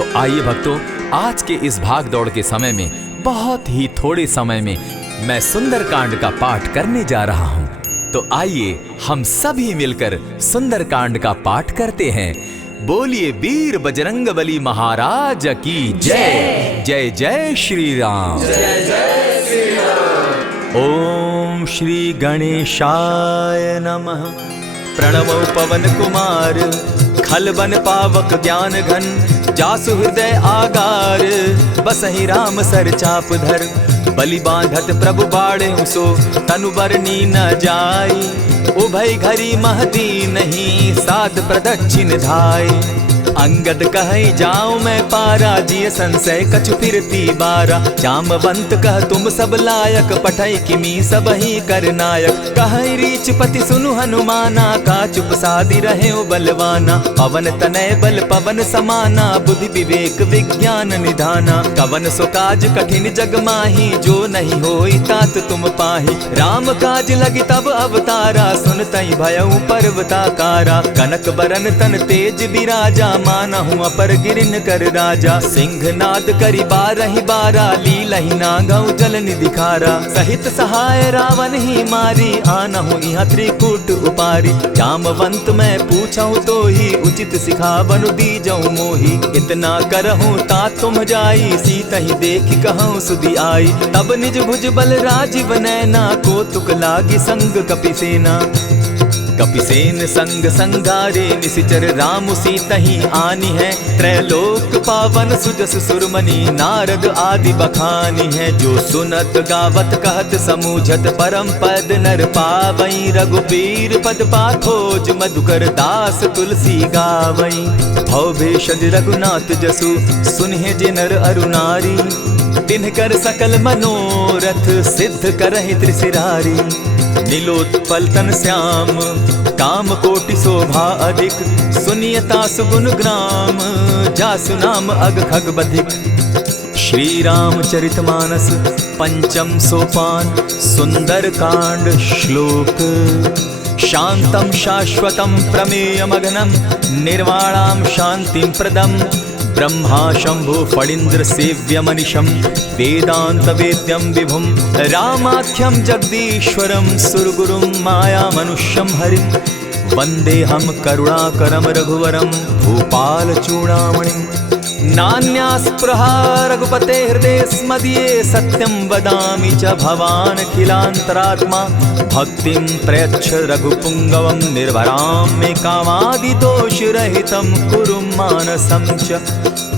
तो आइए भक्तों, आज के इस भाग दौड़ के समय में बहुत ही थोड़े समय में मैं सुंदरकांड का पाठ करने जा रहा हूँ। तो आइए हम सभी मिलकर सुंदरकांड का पाठ करते हैं। बोलिए वीर बजरंगबली महाराज की जय। जय जय श्री राम। जय जय श्री राम। ओम श्री गणेशाय नमः। प्रणवो पवन कुमार, खलबन पावक ज्ञान घन, जासु हृदय आगार, बसहि राम सर चाप धर, बलि बांधत प्रभु बाढ़े सो, तनु बरनी न जाई, उभय घरी महती नहीं, साध प्रदक्षिण धाई। अंगद कहे जाऊं मैं पारा, जिय संशय कछु फिरती बारा, जामवंत कह तुम सब लायक, पठै किमी सब ही कर नायक। कहे रीच पति सुनु हनुमाना, का चुप सादी रहे बलवाना, पवन तनय बल पवन समाना, बुद्धि विवेक विज्ञान निधाना। कवन सो काज कठिन जग माही, जो नहीं होई तात तुम पाही। राम काज लगी तब अवतारा, सुनतई भयउ पर्वताकारा। कनक बरन तन तेज बिराजा, मानहु अपर गिरिन कर राजा। सिंह नाद करि बारहि बारा, लीलहि नागौ जल निधि खारा। सहित सहाय रावण ही मारी, आनहु इहाँ त्रिकूट उपारी। जामवंत मैं पूछऊं तो ही, उचित सिखावनु दीजऊं मोही। इतना करहूं ता तुम जाई, सीतहि देखि कहूं सुधि आई। तब निज भुज बल राजीव नैना, को तुक लागी संग कपिसेना। कपिसेन संग संगारे, निशिचर राम सीतहि आनी है। त्रैलोक पावन सुजस सुरमणि, नारद आदि बखानी है। जो सुनत गावत कहत समूझत, परम पद नर पावई। रघुबीर पद पाखोज, मधुकर दास तुलसी गावई। भव भेषज रघुनाथ जसु, सुनहि जे नर अरु नारी। तिनकर सकल मनोरथ, सिद्ध करहि त्रिशिरारी। नीलोत्पल तन श्याम, काम कोटि शोभा अधिक। सुनियता सुगुन ग्राम, जासु नाम अग खग बधिक। श्री रामचरित मानस पंचम सोपान, सुंदर कांड श्लोक। शांतम शाश्वतम प्रमेयमग्नं, निर्वाणां शांतिं प्रदम्। ब्रह्मा शंभु फणीन्द्र सेव्य मनिशं, वेदांत वेद्यं विभुं। रामाख्यं जगदीश्वरं, सुरगुरुं माया मनुष्यं हरिं। वन्देऽहं करुणाकरं रघुवरं, भूपाल चूडामणिम्। नान्यास्पृहा रघुपते हृदये स्मदीये, सत्यं वदामि च भवान् किलान्तरात्मा। भक्तिं प्रयच्छ रघुपुङ्गवं, निर्भरां मे कामादिदोषरहितं, कुरु मानसं च।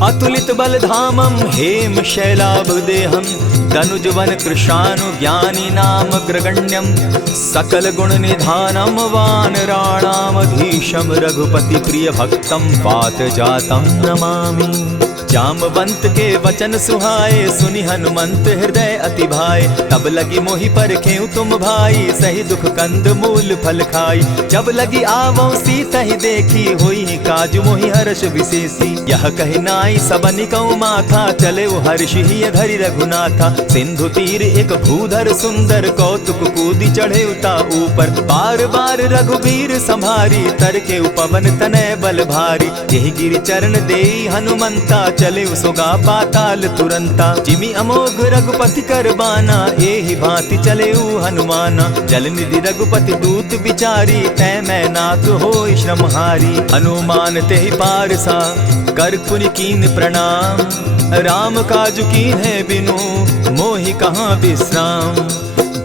अतुलित बलधामं हेम शैलाभदेहं, तनुजवन कृशानु ज्ञानी नाम ग्रगण्यं। सकल गुण निधानं वानराणामधीशं, रघुपति प्रिय भक्तं वात जातं नमामि। जामवंत के वचन सुहाए, सुनि हनुमंत हृदय अति भाए। तब लगी मोहि परखेउ तुम भाई, सही दुख कंद मूल फल खाई। जब लगी आवो सीतहि देखी, होई काज मोहि हर्ष विशेषी। यह कहि नाई सबनि कौ माथा, चले हर्ष ही धरि रघुनाथा। सिंधु तीर एक भूधर सुंदर, कौतुक कूदी चढ़े उता ऊपर। बार बार रघुबीर संभारी, तर के पवन तनय बल भारी। यही गिरि चरण देई हनुमंता, चले सोगा पाताल तुरंता। जिमि अमोघ रघुपति कर बाना, एहि भांति चले हनुमाना। जल निधि रघुपति दूत बिचारी, तै मैं नाथ होई श्रमहारी। हनुमान तेहि पारसा, कर पुनि कीन प्रणाम। राम काज कीन है बिनु, मोहि कहाँ विश्राम।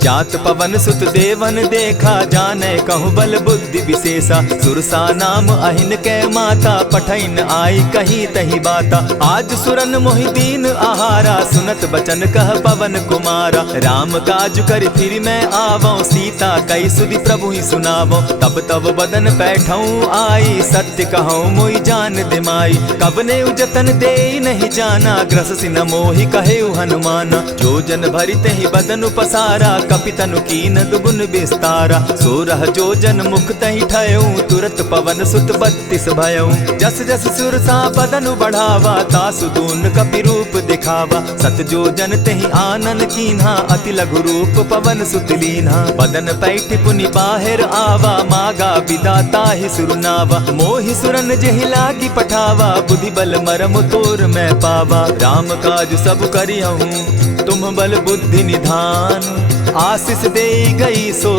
जात पवन सुत देवन देखा, जाने कहूँ बल बुद्धि विशेषा। सुरसा नाम अहिन कै माता, पठैन आई कही तही बाता। आज सुरन मोहि दीन आहारा, सुनत बचन कह पवन कुमारा। राम काज कर फिर मैं आवऊं, सीता कई सुधि प्रभु ही सुनावो। तब तब बदन पैठऊं आई, सत्य कहूँ मोहि जान दिमाई। कबने उजतन दे नहीं जाना, ग्रस सिन मोहि कहे हनुमाना। जो जन भरित ही बदन पसारा, कपितनु कीन दुगुन विस्तारा। 16 जोजन मुख तहि ठयऊ, तुरत पवन सुत 32 भयऊ। जस जस सुरसा बदनु बढ़ावा, तासु दून कपि रूप दिखावा। 7 जोजन तेहि आनन कीन्हा, अति लघु रूप पवन सुत लीन्हा। बदन पैठ पुनि बाहिर आवा, मागा विदाता ही सुरनावा। मोहि सुरन जेहि लागी पठावा, बुद्धि बल मरम तोर मैं पावा। राम काज सब करियहूँ, तुम बल बुद्धि निधान। आशीष दे गई सो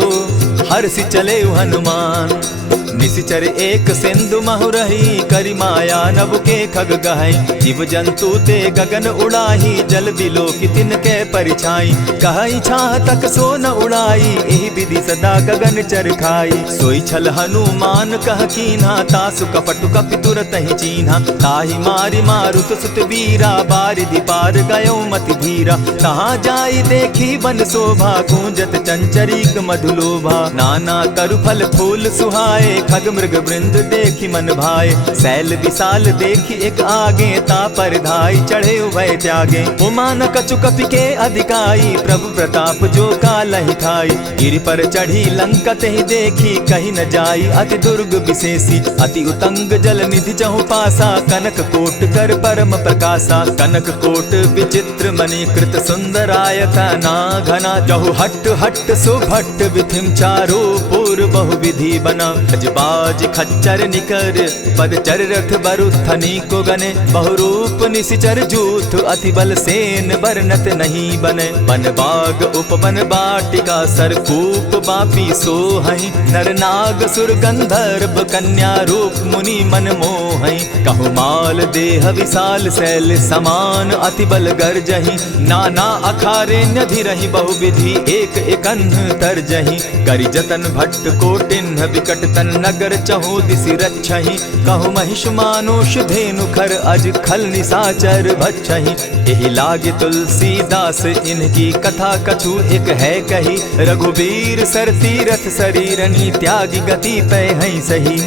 हर्षि चले हनुमान। निशिचर एक सिंधु महु रही, करि माया नभ के खग गहई। जीव जंतु ते गगन उड़ाही, जल बिलो की तिनके परिछाई। कहई छाह तक सो न उड़ाई, एहि विधि सदा गगन चर खाई। सोई छल हनुमान कह कीन्हा, तासु कपटु कपि तुरत ही चीन्हा। ताहि मारि मारुत सुत वीरा, बारिधि पार गयो मति धीरा। कहाँ जाई देखी वन शोभा, गूंजत चंचरीक मधुलोभा। नाना तरु फल फूल सुहाए, खग मृग वृंद देखी मन भाए। शैल विशाल देखी एक आगे, तापर धाई चढ़े उभय त्यागे। उमान कछु कपि के अधिकाई, प्रभु प्रताप जो कालहि ठाई। गिरि पर चढ़ी लंका तेहि देखी, कहीं न जाई अति दुर्ग विशेषी। अति उतंग जल निधि चहु पासा, कनक कोट कर परम प्रकाशा। कनक कोट विचित्र मणि कृत सुंदरायता ना घना। जहु हट हट सुभट विधिम चारो पूर्व बहु विधि बना। बाज खच्चर निकर पद चर रथ बरुथनी को गने। बहुरूप निशिचर जूथ अति बल सेन बरनत नहीं बने। बन बाग उपवन बाटिका सरकूप बापी सोहई। नर नाग सुर गंधर्व कन्या रूप मुनि मन मोहई। कहु माल देह विशाल शैल समान, अति बल गर्जही। नाना अखारे नधिरहि बहुविधि, एक एकन्ह तरजही। करि जतन भट्ट कोटिन्ह विकट तन नगर चहु दिसि रक्षहि। कहु महिष मानुष धेनु खर, अज खल निसाचर भक्षहि। एहि लागे तुलसीदास इनकी कथा, कछु एक है कही। रघुबीर सर तीरथ शरीरनी, त्यागी गति पै हई सही।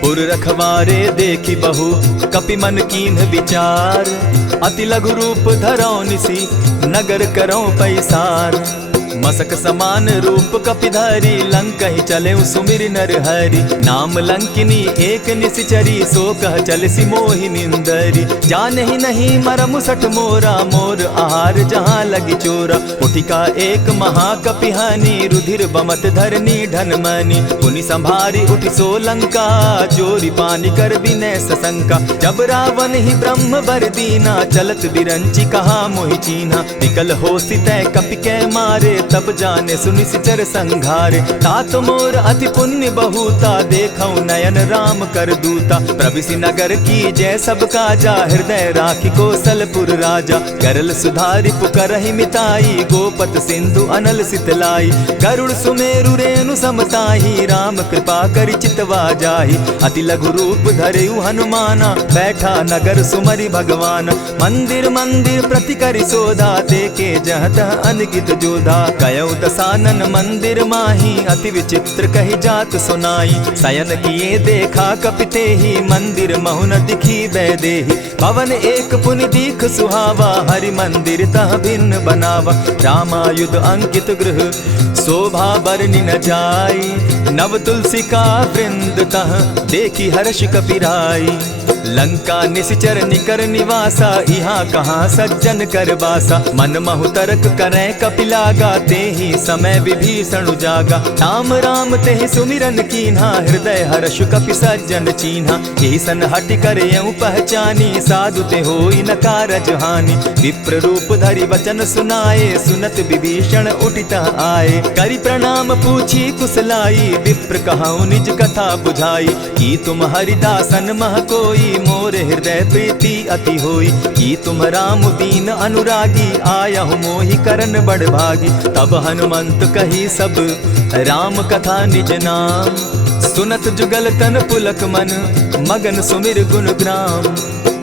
पुर रखवारे देखी बहु, कपि मन कीन्ह विचार। अति लघु रूप धरौ निसी, नगर करौ पैसार। मसक समान रूप कपिधारी, लंकहि चले सुमिर नर हरि। नाम लंकिनी एक निशिचरी, सो कह चल सी मोहि निंदरी। जानहि नहीं मरम सठ मोरा, मोर आहार जहाँ लगी चोरा। उठिका एक महाकपिहानी, रुधिर बमत धरनी ढन मनी। पुनि संभारी उठि सो लंका, जोरी पानी कर विनय सशंका। जब रावण ही ब्रह्म बर दीना, चलत बिरंची कहा मोहि चीन्हा। निकल होसि तै कपि कै मारे, तब जाने सुनिशिचर संघारे। तात मोर अति पुण्य बहुता, देखऊं नयन राम कर दूता। प्रविशि नगर की जय सब काजा, हृदय राखी कौशलपुर राजा। करल सुधारि पुकरहि मिताई, गोपत सिंधु अनल सितलाई। गरुड़ सुमेरु रेणु समताही, राम कृपा करि चितवा जाहि। अति लघु रूप धरेउ हनुमाना, बैठा नगर सुमरि भगवान। मंदिर मंदिर प्रति करि सोधा, देखे जहत अनगित जोधा। गयो दसानन मंदिर माही, अति विचित्र कही जात सुनाई। शयन किए देखा कपिते ही, मंदिर महु न दिखी वैदेही। भवन एक पुनि दीख सुहावा, हरि मंदिर तह भिन्न बनावा। रामायुध अंकित गृह, शोभा बरनि न जाई। नव तुलसी का वृंद तह, देखी हर्ष कपिराई। लंका निशिचर निकर निवासा, यहाँ कहाँ सज्जन कर बासा। मन महु तर्क करै कपिलागा, तेहि समय विभीषण जागा। राम राम तेहि सुमिरन कीन्हा, हृदय हर्ष कपि सज्जन चीन्हा। ईसन हटि कर यूं पहचानी, साधु ते होई न कारज हानि। विप्र रूप धरि वचन सुनाए, सुनत विभीषण उठित आए। करि प्रणाम पूछी कुशलाई, विप्र कहऊँ निज कथा बुझाई। की तुम हरिदासन मह कोई, मोरे हृदय प्रीति अति होई। की तुम राम दीन अनुरागी, आयहु मोहि करन बड़ भागी। तब हनुमंत कही सब राम कथा निज नाम। सुनत जुगल तन पुलक मन, मगन सुमिर गुण ग्राम।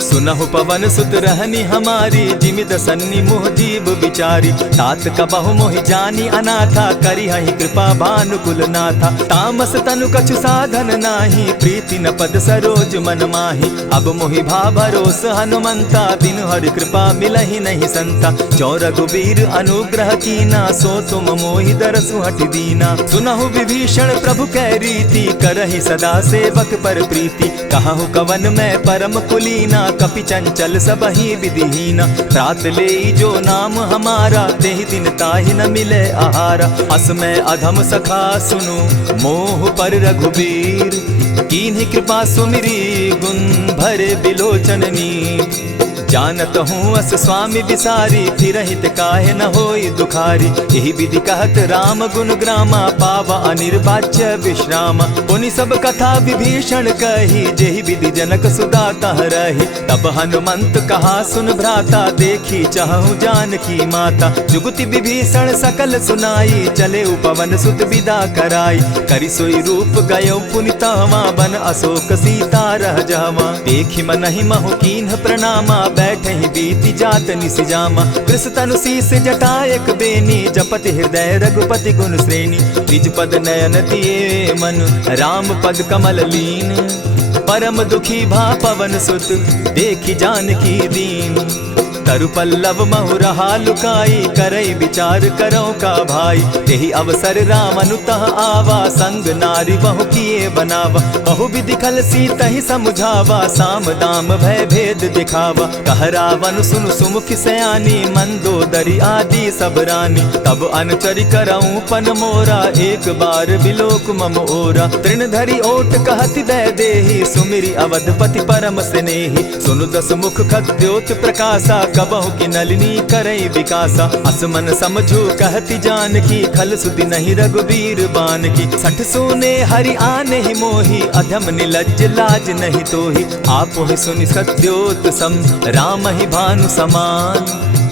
सुनहु पवन सुत रहनी हमारी, जिमि दसन्नी मोह जीव विचारी। तात कबहु मोहि जानी अनाथा, करी हहि कृपा भानुकुल नाथा। तामस तनु कछु साधन नाही, प्रीति न पद सरोज मन माही। अब मोहि भा भरोस हनुमंता, बिनु हरि कृपा मिलहि नहीं संता। जो रघुबीर अनुग्रह कीना, सो तुम मोहि दरसु हठि दीना। सुनहु विभीषण प्रभु कै रीति, करहि सदा सेवक पर प्रीति। कहु कवन मैं परम कुलीना, कपि चंचल सबहि विधिहीना। रात ले जो नाम हमारा, तेहि दिन ताहि न मिले आहारा। अस मैं अधम सखा सुनु, मोह पर रघुबीर। कीन्ही कृपा सुमिरी, गुण भरे बिलोचन नीर। जानत हूँ अस स्वामी विसारी, फिर हित काहे न होई दुखारी। यही विधि कहत राम गुण ग्रामा, पावा अनिर्वाच्य विश्राम। पुनि सब कथा विभीषण कही, जेहि विधि जनक सुता तह रही। तब हनुमंत कहा सुन भ्राता, देखी चाहूँ जानकी माता। जुगति विभीषण सकल सुनाई, चले पवन सुत विदा कराई। करि सोई रूप गयो पुनि तहवा, बन अशोक सीता रह जावा। देखी मनहि महु कीन्ह प्रणामा, बैठे ही बीती जात निसिजामा। कृष तनु शीस जटायक बेनी, जपति हृदय रघुपति गुण श्रेणी। निज पद नयन दिए मन, राम पद कमल लीन। परम दुखी भा पवन सुत, देखी जानकी दीन। तरु पल्लव महु रहा लुकाई, करई विचार करो का भाई। यही अवसर राम अनुतः आवा, संग नारी बहु किए बनावा। बहु विधि खल सीतहि समुझावा, साम दाम भय भेद दिखावा। कह रावण सुनु सुमुख सयानी, मंदोदरी आदि सब रानी। तब अनुचरि करऊं पन मोरा, एक बार बिलोक मम ओरा। तृण धरि ओट कहति दय देहि, सुमिरि अवधपति परम स्नेही। सुनु दस मुख खद्योत प्रकाशा, कबहु की नलिनी करई विकासा। असमन समझो कहती जानकी, खल सुधि नहीं रघुबीर बान की। सठ सोने हरि आने ही मोही, अधम निलज्ज लाज नहीं तोही। आप ही सुनि सत्योत सम, राम ही भानु समान।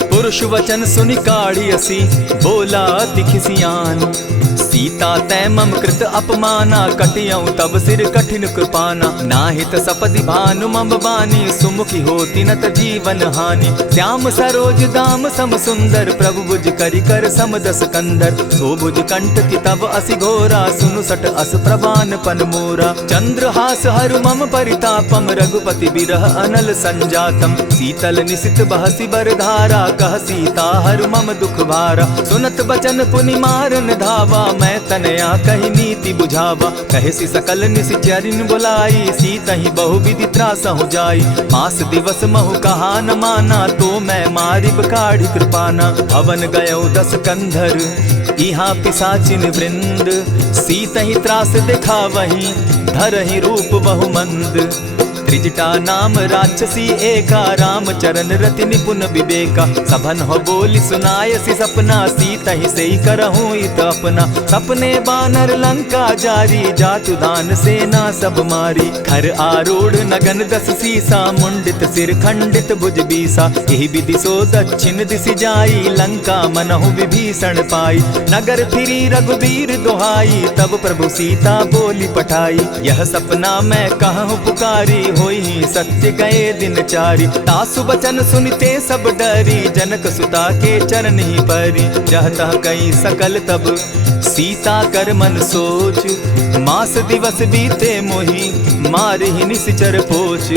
पुरुष वचन सुनि काढ़ी असी, बोला अति खिसियान। सीता तै मम कृत अपमाना, कटियऊं तब सिर कठिन कृपाना। नाहित सपदि भानु मम बानी, सुमुखी होती न त जीवन हानि। श्याम सरोज दाम सम सुंदर, प्रभु भुज करि कर सम दस कंधर। सो भुज कंठ की तब असि घोरा, सुनु सट अस प्रवान पन मोरा। चंद्रहास हरु मम परितापम, रघुपति बिरह अनल संजातम। शीतल निशित बहसी बरधारा, कह सीता हरु मम दुख भारा। सुनत बचन पुनि मारन धावा, मैं तनया कही नीति बुझावा। कहे सी सकल निश्चरिन बुलाई, सीतहि बहु विधि त्रास हो जाई। मास दिवस महु कहा न माना, तो मैं मारिब काढ़ी कृपाना। हवन गयो दस कंधर, इहाँ पिशाचिन वृंद। सीतहि त्रास दिखावहि, धरहि रूप बहु मंद। त्रिजटा नाम राक्षसी एका, राम चरण रति निपुण विवेका। सभन हो बोली सुनायसी सपना, सीतहि सेई करहूँ इत अपना। सपने बानर लंका जारी, जातु दान सेना सब मारी। खर आरूढ़ नगन दस सीसा, मुंडित सिर खंडित भुज बीसा। यही विधि सो दक्षिण दिशि जाई, लंका मनहु विभीषण पाई। नगर फिरी रघुबीर दुहाई, तब प्रभु सीता बोली पठाई। यह सपना मैं कहूँ पुकारी, होई सत्य गए दिन चारी। तासु बचन सुनते सब डरी, जनक सुता के चरण ही परी। जहता कई सकल तब सीता कर मन सोच, मास दिवस बीते मोही, मार ही निश्चर पोच।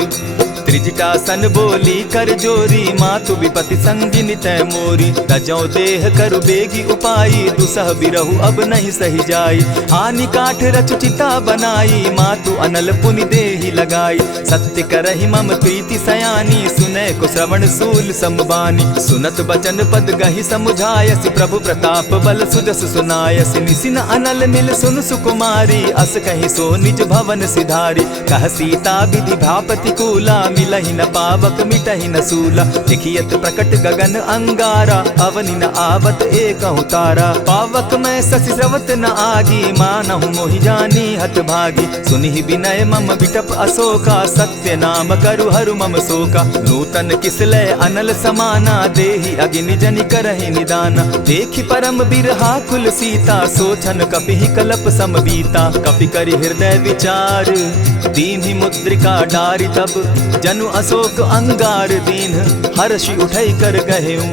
त्रिजटा सन बोली कर जोरी, मातु विपति संगिनी तै मोरी। तजौ देह करु बेगी उपाई, दुसह बिरहु अब नहीं सही जाई। हानि काठ रचचिता बनाई, मातु अनल पुनि देहि लगाई। सत्य करहि मम प्रीति सयानी, सुनै को श्रवण सूल समबानी। सुनत बचन पद गहि समुझायसि, प्रभु प्रताप बल सुजस सुनायसि। निसिन अनल मिल सुन सुकुमारी, अस कहि सो निज भवन सिधारी। कह सीता विधि भापति कूला, मिलहि न पावक मिटहि न सूला। देखियत प्रकट गगन अंगारा, अवनि न आवत एकहु तारा। पावक मैं शशि स्रवत न आगी, मानहु मोहि जानी हत भागी। सुनिहि विनय मम बिटप अशोका, सत्य नाम करु हरु मम शोका। नूतन किसलय अनल समाना, देहि अगिनि जनि करहि निदाना। देखि परम बिरहा कुल सीता, सोचन कपिहि कलप सम बीता। कपि करि हृदय विचार, दीन्हि मुद्रिका डारि तब जनु अशोक अंगार दीन, हर्षि उठै कर गहेऊ।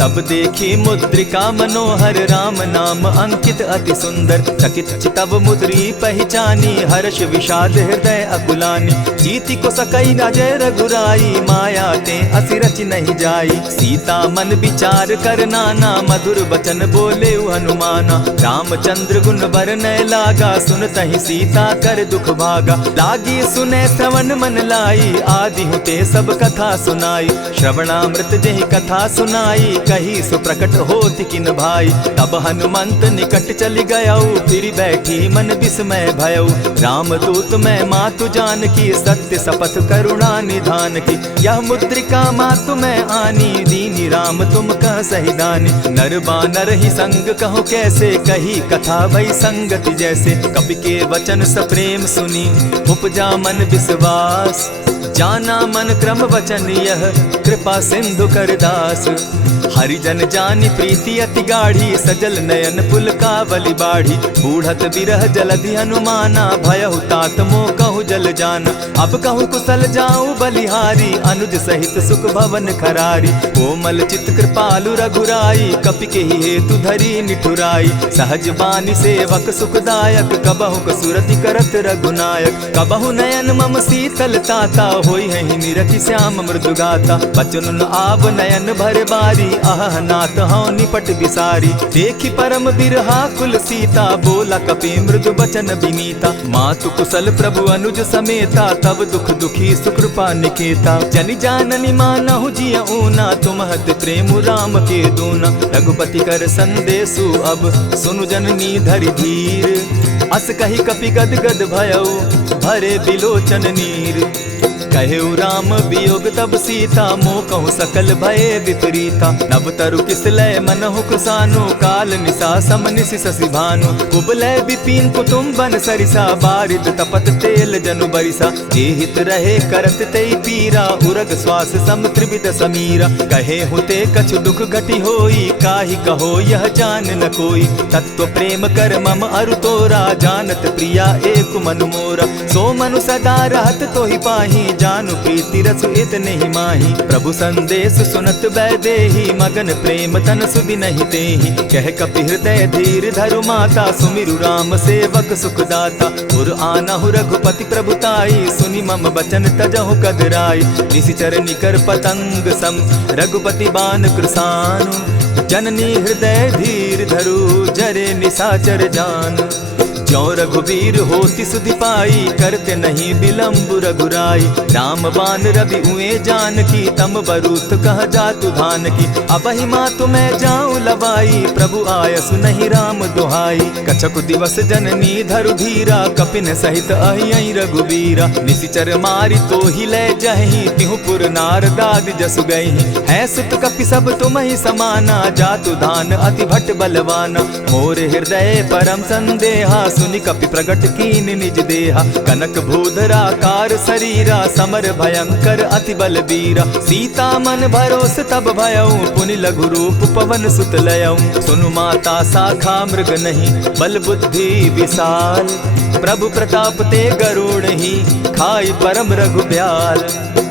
तब देखी मुद्रिका मनोहर, राम नाम अंकित अति सुंदर। चकित चितव मुद्री पहचानी, हर्ष विषाद हृदय अकुलानी। जीति को सकई अजय रघुराई, माया ते असि रचि नहीं जाई। सीता मन विचार कर नाना, मधुर बचन बोले हनुमाना। रामचंद्र गुण बरनय लागा, सुनतहि सीता कर दुख भागा। लागी सुने श्रवण मन लाई, आदि हुते सब कथा सुनाई। श्रवणामृत जेहि कथा सुनाई, कही सो प्रकट होति किन भाई। तब हनुमंत निकट चली गयऊ, फिर बैठी मन विस्मय भयऊ। रामदूत मैं मातु जानकी, सत्य शपथ करुणा निधान की। यह मुद्रिका मातु मैं आनी, दीनी राम तुम कह सही दानी। नर बानर ही संग कहो कैसे, कही कथा भई संगति जैसे। कपि के वचन सप्रेम सुनी, उपजा मन विश्वास। जाना मन क्रम वचन यह, कृपा सिंधु कर दास। हरिजन जानी प्रीति अति गाढ़ी, सजल नयन पुलकावली बाढ़ी। बूढ़त बिरह जलधि हनुमाना, भयहु तात मोह कहु जल जाना। अब कहु कुशल जाऊं बलिहारी, अनुज सहित सुख भवन खरारी। कोमल चित कृपालु रघुराई, कपि के ही हेतु धरी निठुराई। सहज बानी सेवक सुखदायक, कबहु कसुरति करत रघुनायक। कबहु नयन मम शीतल ताता, होई है निरखि श्याम मृदु गाता। बचन आव नयन भर बारी, आह नाथ हौ निपट बिसारी। देखी परम बिरहा कुल सीता, बोला कपि मृदु बचन विनीता। मातु कुशल प्रभु अनुज समेता, तब दुख दुखी सुकृपा निकेता। जनि जाननी मानहु जिय ऊना, तुमहत प्रेम राम के दूना। रघुपति कर संदेशु अब, सुनु जननी धरि धीर। अस कही कपि गद गद भयऊ, भरे बिलोचन नीर। कहेउ राम वियोग तब सीता, मोह कहु सकल भये विपरीता। नव तरु किस लय मनहु कृसानु, काल निशा सम निशि शशि भानु। कुबलय विपिन कुटुम्बन सरिसा, बारिद तपत तेल जनु बरिसा। जे हित रहे करत तेई पीरा, उरग श्वास सम त्रिविध समीरा। कहे हुते कछु दुख घटी होई, काहि कहो यह जान न कोई। तत्व प्रेम कर मम अरु तोरा, जानत प्रिया एक मनु मोरा। सो मनु सदा रहत तोहि पाही, जानु प्रीति रसु इतने ही माही। प्रभु संदेश सुनत वैदेही, मगन प्रेम तन सुधि नहीं तेहि। कह कपि हृदय धीर धरु माता, सुमिरु राम सेवक सुखदाता। उर आनहु रघुपति प्रभुताई, सुनि मम बचन तजहु कदराई। निशिचर निकर पतंग सम, रघुपति बान कृसानु। जननी हृदय धीर धरु, जरे निशाचर जान। ज्यों रघुवीर होति सुधि पाई, करते नहीं विलम्ब रघुराई। राम बान रवि उए जानकी, तम बरूथ कह जातु धान की। अबहि मातु मैं जाऊं लवाई, प्रभु आयसु नहीं राम दुहाई। कछक दिवस जननी धरु धीरा, कपिन सहित अहियहि रघुबीरा। निशिचर मारि तो ही लय जहि, तिहु पुर नारदादि जसु गहि। है सुत कपि सब तुमहि समाना, जातु धान अति भट बलवाना। मोर हृदय परम संदेहा, सुनि कपि प्रगट कीन निज देहा। कनक भूधराकार शरीरा, समर भयंकर अति बलबीरा। सीता मन भरोस तब भयऊ, पुनि लघु रूप पवन सुत लयऊ। सुनु माता शाखा मृग नहीं, बल बुद्धि विशाल। प्रभु प्रताप ते गरुड़ ही, खाई परम रघुब्याल।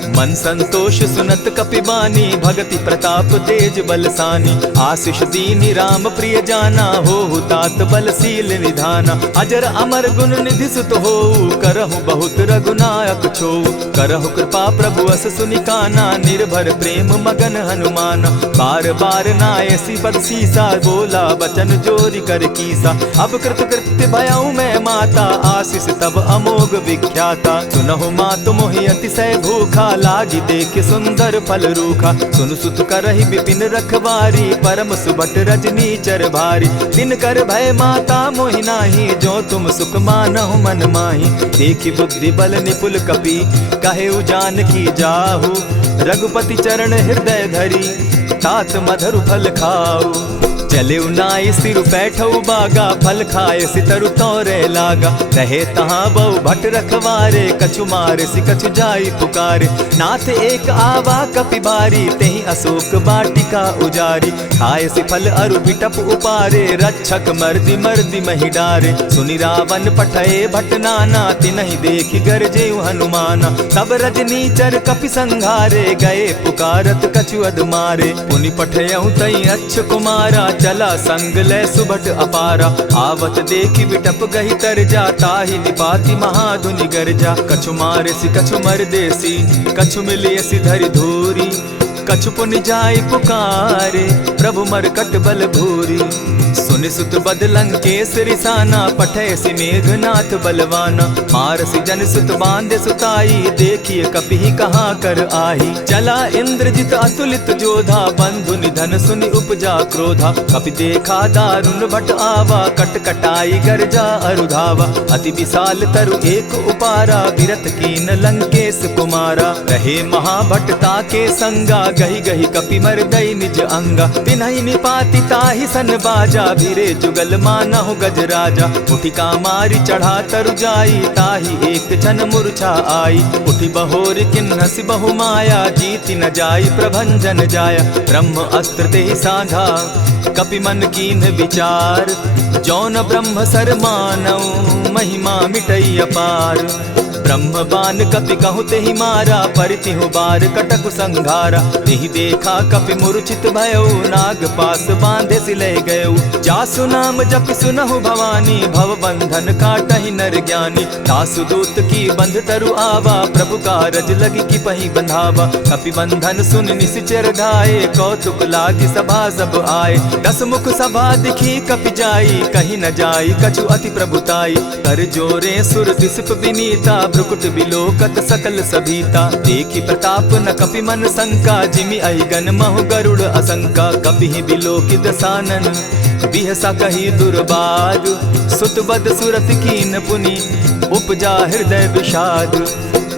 मन संतोष सुनत कपिबानी, भगति प्रताप तेज बलसानी। आशीष दीनी राम प्रिय जाना, हो तात बलशील निधाना। अजर अमर गुण निधि सुत हो, करहु बहुत रघुनायक छो। करहु कृपा प्रभु अस सुनिकाना, निर्भर प्रेम मगन हनुमाना। बार बार नायसी पद सीसा, बोला बचन जोरी कर कीसा। अब कृत कृत्य भयऊ मैं माता, आशीष तब अमोघ विख्याता। सुनहु मातु मोहि अतिशय भूखा, लागी देख सुंदर फल रूखा। सुन सुत करहि विपिन रखवारी, परम सुबट रजनी चर भारी। दिन कर भय माता मोहि नाही, जो तुम सुख मानहु मन माही। देखी बुद्धि बल निपुल कपि, कहेउ जानकी जाहु। रघुपति चरण हृदय धरी, तात मधुर फल खाऊ। चले उनाई सिर बैठऊ बागा, फल खाए सितरु तौरे लागा। रहे तहाँ बहु भट रखवारे, कछु मारे सि कछु जाई पुकारे। नाथ एक आवा कपि बारी, तेहि अशोक बाटिका उजारी। खाए सि फल अरु बिटप उपारे, रक्षक मर्दि मर्दि महि डारे। सुनि रावण पठए भट नाना, तिनहि देखि गरजे हनुमाना। सब रजनीचर कपि संघारे, गए पुकारत कछु अध मारे। पुनि पठयहु तई अच्छ कुमारा, चला संग लै सुभट अपारा। आवत देखि बिटप गहि तरजा, ताहि निपाति महाधुनि गरजा। कछु मारेसि कछु मरदेसी, कछु मिलियसि धरि धूरी। कछु पुनि जाई पुकारे, प्रभु मरकट बल भूरी। सुनि सुत बद लंकेश रिसाना, पठयसि मेघनाथ बलवाना। मारसि जन सुत बांधे सुताई, देखिए कपि कहाँ कर आही। चला इंद्रजित अतुलित जोधा, बंधु निधन सुनि उपजा क्रोधा। कपि देखा दारुण भट आवा, कट कटाई गरजा अरुधावा। अति विशाल तरु एक उपारा, बिरत कीन लंकेश कुमारा। रहे महाभटता के संगा, गही गही कपि मरदई निज अंगा। तिन्हि निपाति ताहि सन बाजा, भिरे जुगल मानहु गजराजा। उठिका मारी चढ़ा तरु जाई, ताहि एक क्षण मूर्छा आई। उठि बहोर किन्हसि बहु माया, जीति न जाई प्रभंजन जाया। ब्रह्म अस्त्र तेहि साधा, कपि मन कीन विचार। जौन ब्रह्म सर मानऊ, महिमा मिटई अपार। ब्रह्म बान कपि कहु तेहि मारा, परितिहु बार कटक संघारा। तेहि देखा कपि मूर्छित भयउ, नाग पास बांधे सिले गयउ। जासु नाम जपि सुनहु भवानी, भव बंधन काटहि नर ज्ञानी। तासु दूत की बंध तरु आवा, प्रभु कारज लगी की पहि बंधावा। कपि बंधन सुन निसिचर धाये, कौतुक लागी सभा सब आए। दस मुख सभा दिखी कपि जाई, कहीं न जाई कछु अति प्रभुताई। कर जोरे सुर दिसप विनीता, भ्रुकुट बिलोकत सकल सभीता। देखि प्रताप न कपि मन शंका, जिमि अहिगन महु गरुड़ असंका। कपि बिलोकि दसानन, बिहसा कही दुर्बाद। सुत बद सुरत कीन पुनि, उपजा हृदय विषाद।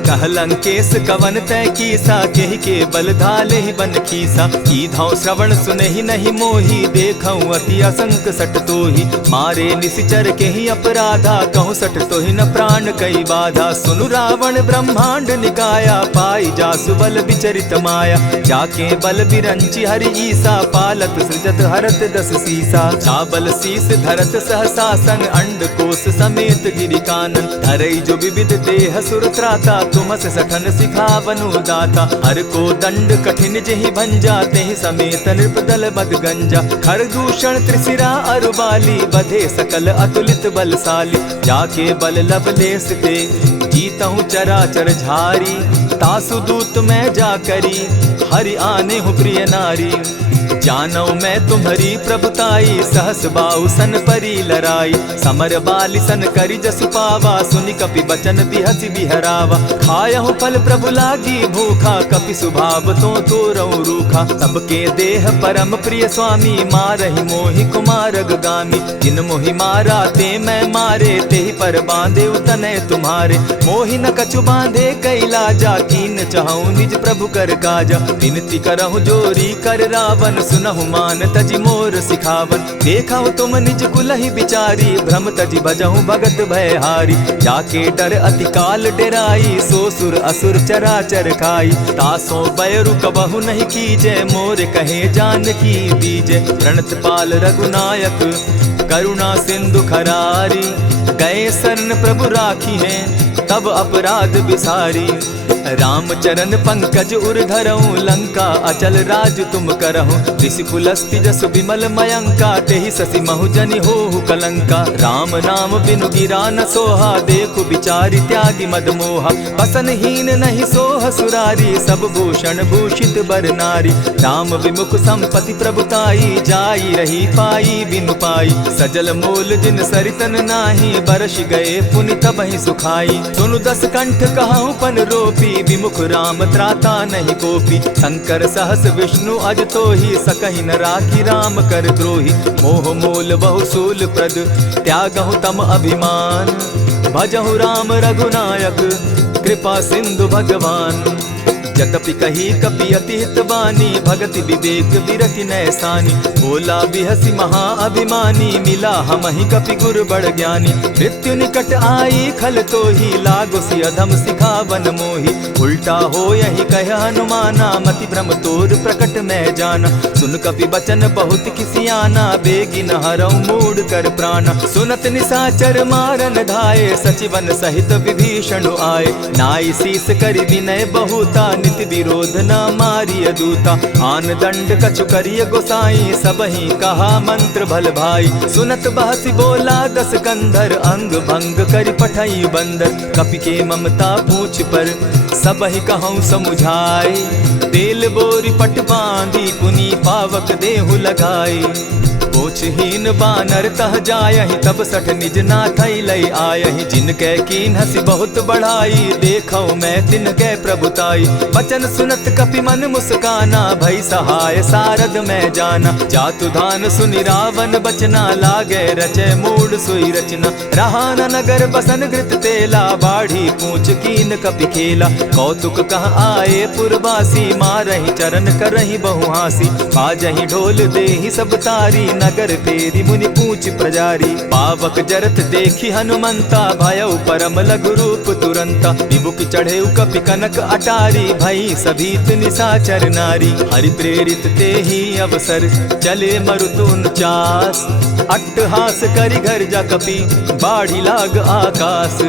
कह लंकेश कवन तय कीसा, केहि के बल धाले ही बन खीसा। की धाव श्रवण सुने ही नहीं मोही, देखऊं अति असंक सट तोही। मारे निसिचर केहि अपराधा, कहूँ सट तोहि न प्राण कई बाधा। सुनु रावण ब्रह्मांड निकाया, पाई जासु बल विचरित माया। जाके बल बिरंची हरि ईसा, पालत सृजत हरत दस सीसा। चाबल शीस धरत सहसासन, अंड कोश समेत गिरि कानन। धरई जो विविध देह सुर त्राता, तुमस सठन सिखावनु दाता। हर को दंड कठिन जेहि भंजा, तेहि समेत नृपदल बद गंजा। खर दूषण त्रिशिरा अरुबाली, बधे सकल अतुलित बलशाली। जाके बल लवलेस ते, जीतहु चराचर झारी। तासु दूत मैं जा करी, हरि आने हूँ प्रिय नारी। जानौ मैं तुम्हारी प्रभुताई, सहस बाहु सन परी लराई। समर बाली सन करि जसु पावा, सुनि कपि बचन बिहसि बिहरावा। खायहु फल प्रभु लागी भूखा, कपि सुभाव तो तोरऊ रूखा। सबके देह परम प्रिय स्वामी, मारहि मोहि कुमारग गामी। जिन मोहि मारा ते मैं मारे, तेहि पर बांधे उतने तुम्हारे। मोहि न कछु बांधे कैलाजा, कीन चहु निज प्रभु कर काजा। विनती करहु जोरी कर रावण, सुनहु मान तजि मोर सिखावन। देखहु तुम निज कुलहि बिचारी, भ्रम तजि भजहु भगत भयहारी। जाके डर अति काल डेराई, सो सुर असुर चराचर खाई। तासो बैरु कबहु नहीं कीजे, मोर कहे जानकी दीजे। प्रणत पाल रघुनायक, करुणा सिंधु खरारी। गए शरण प्रभु राखी हैं, तब अपराध बिसारी। राम चरण पंकज उर धरऊं, लंका अचल राज तुम करहूं। ऋषि पुलस्ति जसु विमल मयंका, तेहि ससि महु जनि होहु कलंका। राम नाम बिनु गिरा न सोहा, देखु बिचारी त्यागी मद मोहा। बसनहीन नहीं सोह सुरारी, सब भूषण भूषित बर नारी। राम विमुख संपति प्रभुताई, जाई रही पाई बिनु पाई। सजल मोल जिन सरितन नाही, बरस गए पुनि तबहि सुखाई। सुनु दस कंठ कहूँ पन रोपी, विमुख राम त्राता नहीं कोपी। शंकर सहस विष्णु अज तो ही, सकहि न राखी राम कर द्रोही। मोह मोल बहुसूल प्रद, त्यागहु तम अभिमान। भजहु राम रघुनायक, कृपा सिंधु भगवान। यद्यपि कही कपि अति हितवानी, भगति विवेक विरति नैसानी। बोला बिहसी महा अभिमानी, मिला हमहि कपि गुर बड़ ज्ञानी। मृत्यु निकट आई खल तो ही, लागो सि अधम सिखावन मोही। उल्टा हो यही कह हनुमाना, मति भ्रम तोर प्रकट मैं जाना। सुन कपि बचन बहुत किसियाना, बेगी न हरऊ मूड कर प्राणा। सुनत निशाचर मारन धाये, सचिवन सहित विभीषण आए। नाई शीस करि विनय बहुता, नित विरोध न मारिय दूता। आन दंड कछु करिय गोसाई, सबहि कहा मंत्र भल भाई। सुनत बहसी बोला दस कंधर, अंग भंग करि पठई बंदर। कपि के ममता पूछ पर, सबहि कहूँ समुझाए। तेल बोरी पट बांधी, पुनि पावक देहु लगाई। पोछहीन बानर तह जायहि, तब सठ निज नाथै लई आयहि। जिनकै कीन हसी बहुत बढ़ाई, देखौ मैं तिनकै प्रभुताई। बचन सुनत कपि मन मुस्काना, भई सहाय सारद मैं जाना। जातु धान सुनि रावण बचना, लागे रचय मूड सोई रचना। रहा न नगर बसन घृत तेला, बाढ़ी पूछ कीन कपि खेला। कौतुक कह आए पुरवासी, मारहि चरण करहि बहुहासी। बाजहि ढोल देहि सब तारी, नगर तेरी मुनि पूछ प्रजारी। पावक जरत देखी हनुमंता, भयउ परम लघु रूप तुरंता। विमुख चढ़े कपि कनक अटारी, भई सभीत निशाचर नारी। हरि प्रेरित ते ही अवसर, चले मरुतुन चास। अट्टहास करि घर जा कपि, बाढ़ी लाग आकाश।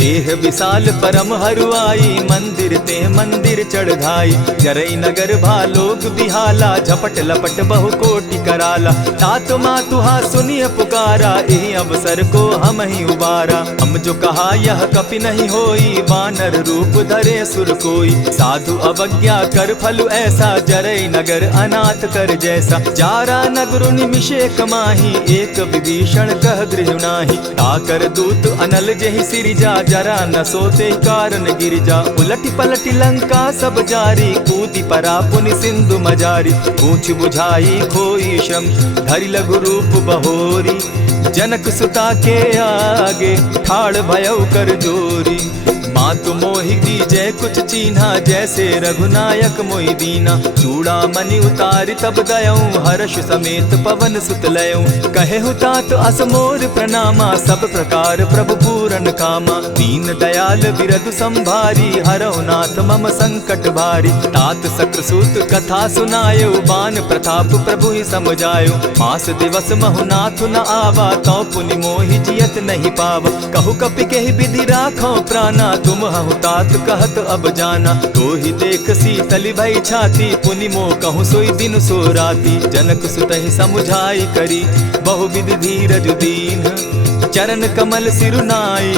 देह विशाल परम हरुआई, मंदिर ते मंदिर चढ़ाई। जरई नगर भालोग बिहाला, झपट लपट बहु कोटि कराला। तात मातुहा सुनिय पुकारा, एहि अवसर को हम ही उबारा। हम जो कहा यह कपि नहीं होई, वानर रूप धरे सुर कोई। साधु अवज्ञा कर फल ऐसा, जरई नगर अनाथ कर जैसा। जारा नगर निमिषे कमाही, एक विभीषण कह गृह नाही। ताकर दूत अनल जेहि सिरिजा, जरा न सोते कारण गिरिजा। उलटी पलटी लंका सब जारी, कूदी परा पुनि सिंधु मजारी। पूछ बुझाई खोई श्रम, धरि लघु रूप बहोरी। जनक सुता के आगे, ठाड़ भयउ कर जोरी। मातु मोहि दीजै कुछ चीन्हा, जैसे रघुनायक मोहि दीना। चूड़ा मणि उतारि तब दयऊँ, हर्ष समेत पवन सुत लयऊँ। कहे तात असमोर प्रणामा, सब प्रकार प्रभु पूरन कामा। दीन दयाल बिरदु संभारी, हरहु नाथ मम संकट भारी। तात सक्रसूत कथा सुनायो, बान प्रताप प्रभु ही समझायो। मास दिवस महु नाथ न आवा, तौ पुनि मोहि जियत नहीं पावा। कहु कपि केहि विधि राखो प्राणा, तुम हहु तात कहत अब जाना। तो ही देख शीतली भई छाती, पुनि मो कहूँ सोई दिन सो राती। जनक सुतहि समुझाई करी, बहु विधि धीरज दीन। चरण कमल सिरुनाई,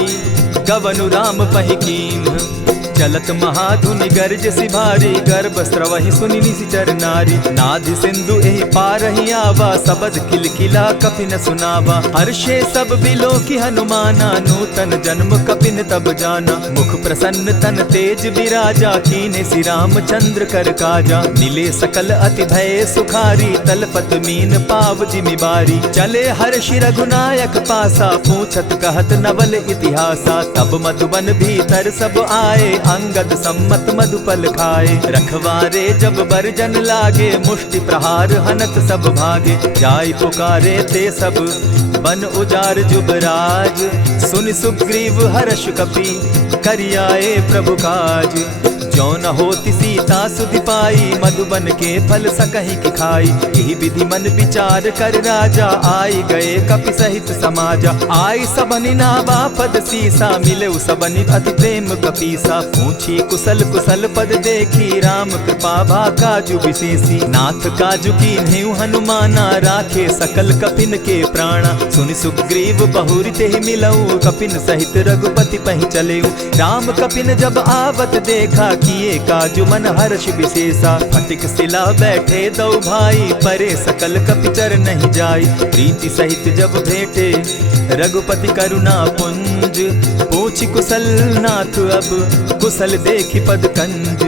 गवनु राम पहि कीन्ह। चलत महाधुनि गर्ज सिभारी, गर्भ स्रवहि सुनि निशिचर नारी। नाधि सिंधु एहि पारहि आवा, सबद किलकिला कपि न सुनावा। हर्षे सब बिलोकी हनुमाना, नूतन जन्म कपिन तब जाना। मुख प्रसन्न तन तेज विराजा, कीने श्री रामचंद्र कर काजा। मिले सकल अति भय सुखारी, तलपत मीन पाव जिमि बारी। चले हर्षि रघुनायक पासा, पूछत कहत नवल इतिहासा। तब मधुबन भीतर सब आए, अंगद सम्मत मधुपल खाए। रखवारे जब बरजन लागे, मुष्टि प्रहार हनत सब भागे। जाय पुकारे ते सब, बन उजार जुबराज। सुन सुग्रीव हर्ष कपि, करियाए प्रभु काज। जो न होती सीता सुधि पाई, मधुबन के फल सकहि की खाई। यही विधि मन विचार कर राजा, आई गए कपि सहित समाजा। आई सबनि नावा पद सीसा, मिले सबनि अति प्रेम कपीसा। पूछी कुशल कुशल पद देखी, राम कृपा भा काजु विशेषी। नाथ काजु कीन्हेउ हनुमाना, राखे सकल कपिन के प्राणा। सुनि सुग्रीव बहुरि तेहि मिलऊ, कपिन सहित रघुपति पहि चलेऊ। राम कपिन जब आवत देखा, किए काजु मन हर्ष विशेषा। फटिक सिला बैठे दो भाई, परे सकल कपिचर नहीं जाई। प्रीति सहित जब भेटे, रघुपति करुणा पुंज। पूछ कुशल नाथ अब, कुशल देखि पद कंज।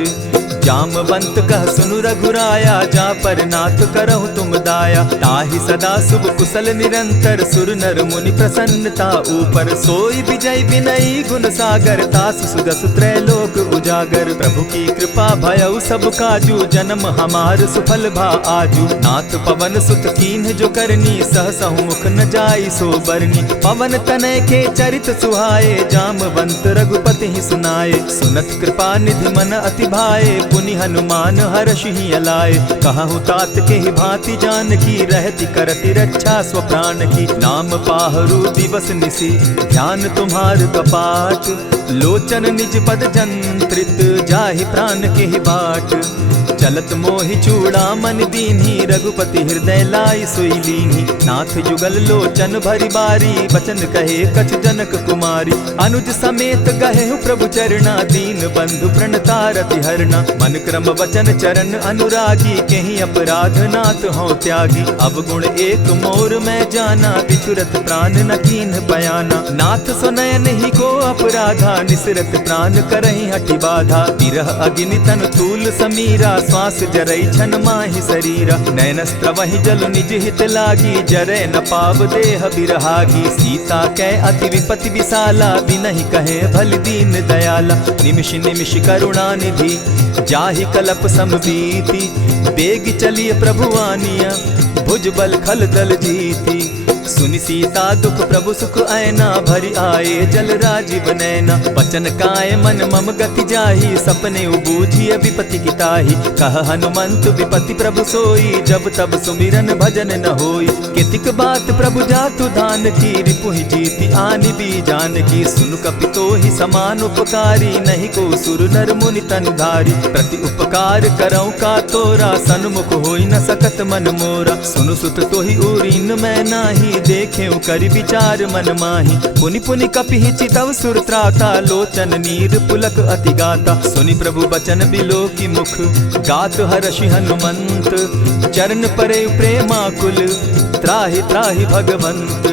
जामवंत कह सुनु रघुराया, जा पर नाथ करहु तुम दाया। ताहि सदा शुभ कुशल निरंतर, सुर नर मुनि प्रसन्नता ऊपर। सोई विजय विनयी गुण सागर, तास सुदस त्रैलोक उजागर। प्रभु की कृपा भयउ सब काजू, जन्म हमार सुफल भा आजू। नाथ पवन सुत कीन्ह जो करनी, सहसहु मुख न जाई सो बरनी। पवन तनय के चरित सुहाए, जामवंत रघुपति ही सुनाए। सुनत कृपा निधि मन अति भाए, पुनि हनुमान हर्षि ही अलाए। कहूँ तात के ही भांति जान की, रहती करती रक्षा स्व प्राण की। नाम पाहरु दिवस निसी, ध्यान तुम्हार कपाट। लोचन निज पद जंत्रित, जाहि प्राण के ही बाट। चलत मोहि चूड़ामन दीन्ही, रघुपति हृदय लाई सोई लीन्ही। नाथ जुगल लोचन भरी बारी, बचन कहे कछ जनक कुमारी। अनुज समेत गहे प्रभु चरणा, दीन बंधु प्रणतारति हरना। मन क्रम वचन चरण अनुरागी, कहीं अपराध नाथ हो त्यागी। अब गुण एक मोर मैं जाना, बिछुरत प्राण न कीन्ह बयाना। नाथ सुनयन ही को अपराधा, निसरत प्राण करहि हठि बाधा। विरह अग्नि तन तूल समीरा, श्वास जरई छन माहि शरीरा। नयनस्त्र वही जल निज हित लागी, जरै न पाव देह बिरहागी। सीता कै अति विपति विशाला, बिनहि कहे भल दीन दयाला। निमिष निमिष करुणा निधि, जाहि कलप समबीति। बेग चलिए प्रभु आनिया, भुज बल खल दल जीती। सुनि सीता दुख प्रभु सुख ऐना, भरि आए जल राजीव नैना। बचन काय मन मम गति जाहि, सपने बूझिय विपति की ताहि। कह हनुमंत विपति प्रभु सोई, जब तब सुमिरन भजन न होई। कितिक बात प्रभु जातु धान की, रिपुहि जीति आनि भी जान की। सुनु कपितो ही समान उपकारी, नहीं को सुर नर मुनि तनुधारी। प्रति उपकार करऊँ का तोरा, सन्मुख होई न सकत मन मोरा। सुनु सुत तोहि उरीन मैं नाही, देखे करि विचार मन माही। पुनि पुनि कपि चितव सुर त्राता, लोचन नीर पुलक अति गाता। सुनि प्रभु बचन बिलो की मुख, गात हर्षि हनुमंत। चरण परे प्रेमाकुल, त्राहि त्राहि भगवंत।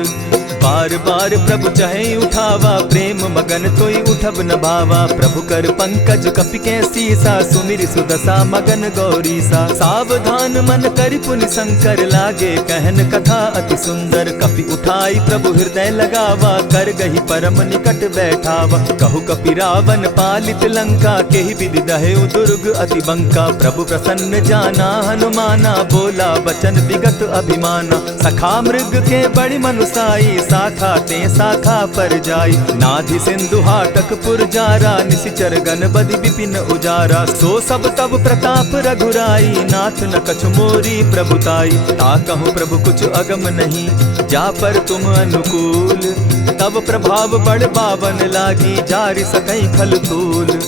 बार बार प्रभु चाहे उठावा, प्रेम मगन तोई उठब न भावा। प्रभु कर पंकज कपि के सीसा, सुमिरि सुदशा मगन गौरीसा। सावधान मन करि पुनि शंकर, लागे कहन कथा अति सुंदर। कपि उठाई प्रभु हृदय लगावा, कर गही परम निकट बैठावा। कहु कपि रावण पालित लंका, केहि विधि दहेउ दुर्ग अति बंका। प्रभु प्रसन्न जाना हनुमाना, बोला बचन विगत अभिमाना। सखा मृग के बड़ि मनुसाई, शाखा ते शाखा पर जाई। नाधि सिंधु हाटक पुर जारा, निशिचर गण बदि विपिन उजारा। सो सब तब प्रताप रघुराई, नाथ न कछु मोरी प्रभुताई। ताकहु प्रभु कुछ अगम नहीं, जा पर तुम अनुकूल। तब प्रभाव बड़ बावन लागी, जारि सकई खल तूल।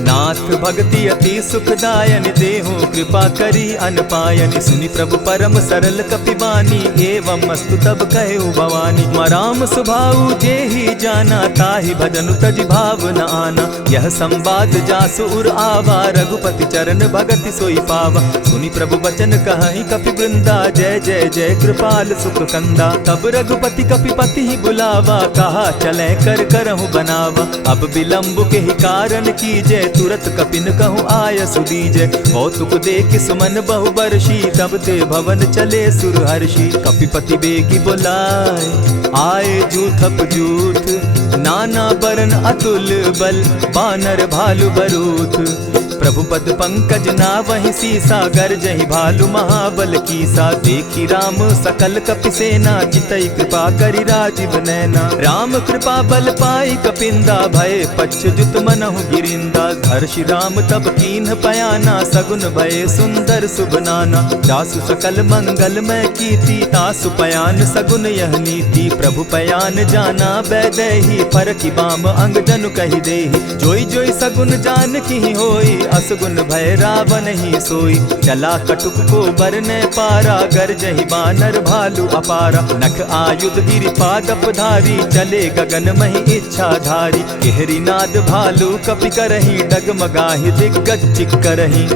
नाथ भक्ति अति सुखदायन, देहु कृपा करी अनपायन। सुनि प्रभु परम सरल कपिबानी, एवं मस्तु तब कहु भवानी। मराम सुभाऊ जेहि जाना, ताहि भजनु तज भाव न आना। यह संवाद जासु उर आवा, रघुपति चरण भगति सोई पावा। सुनि प्रभु बचन कहहि कपि वृंदा, जय जय जय कृपाल सुख कंदा। तब रघुपति कपिपति ही बुलावा, कहा चले कर करहु बनावा। अब विलंब के ही कारण कीजय, तुरत कपिन कहूँ आय सुदीजय। कौतुक देख सुमन बहु बरसी, तब ते भवन चले सुर हर्षि। कपिपति बेगी बुलाए, आए जूथप जूथ। नाना बरन अतुल बल, बानर भालु बरूथ। प्रभु पद पंकज नावहि सीसा, गर्जहि भालु महाबल कीसा। देखी राम सकल कपि सेना, जितई कृपा करि राजीव नैना। राम कृपा बल पाई कपिंदा, भय पच्युत मनहु गिरिंदा। हर्षि राम तब कीन्ह पयाना, सगुन भय सुंदर शुभ नाना। जासु सकल मंगल मैं कीर्ति, तासु पयान सगुन यह नीति। प्रभु पयान जाना बैदेही, फरकि बाम अंग जनु कहि देहि। जोई जोई सगुन जान की होई, असगुन भय रावण ही सोई। चला कटुक को बरने पारा, गर्जहि बानर भालु अपारा। नख आयुध गिरि पादप धारी, चले गगन महि इच्छा धारी। केहरी नाद भालु कपि करहि, डगमगाहि दिग्गज चिक्करहि।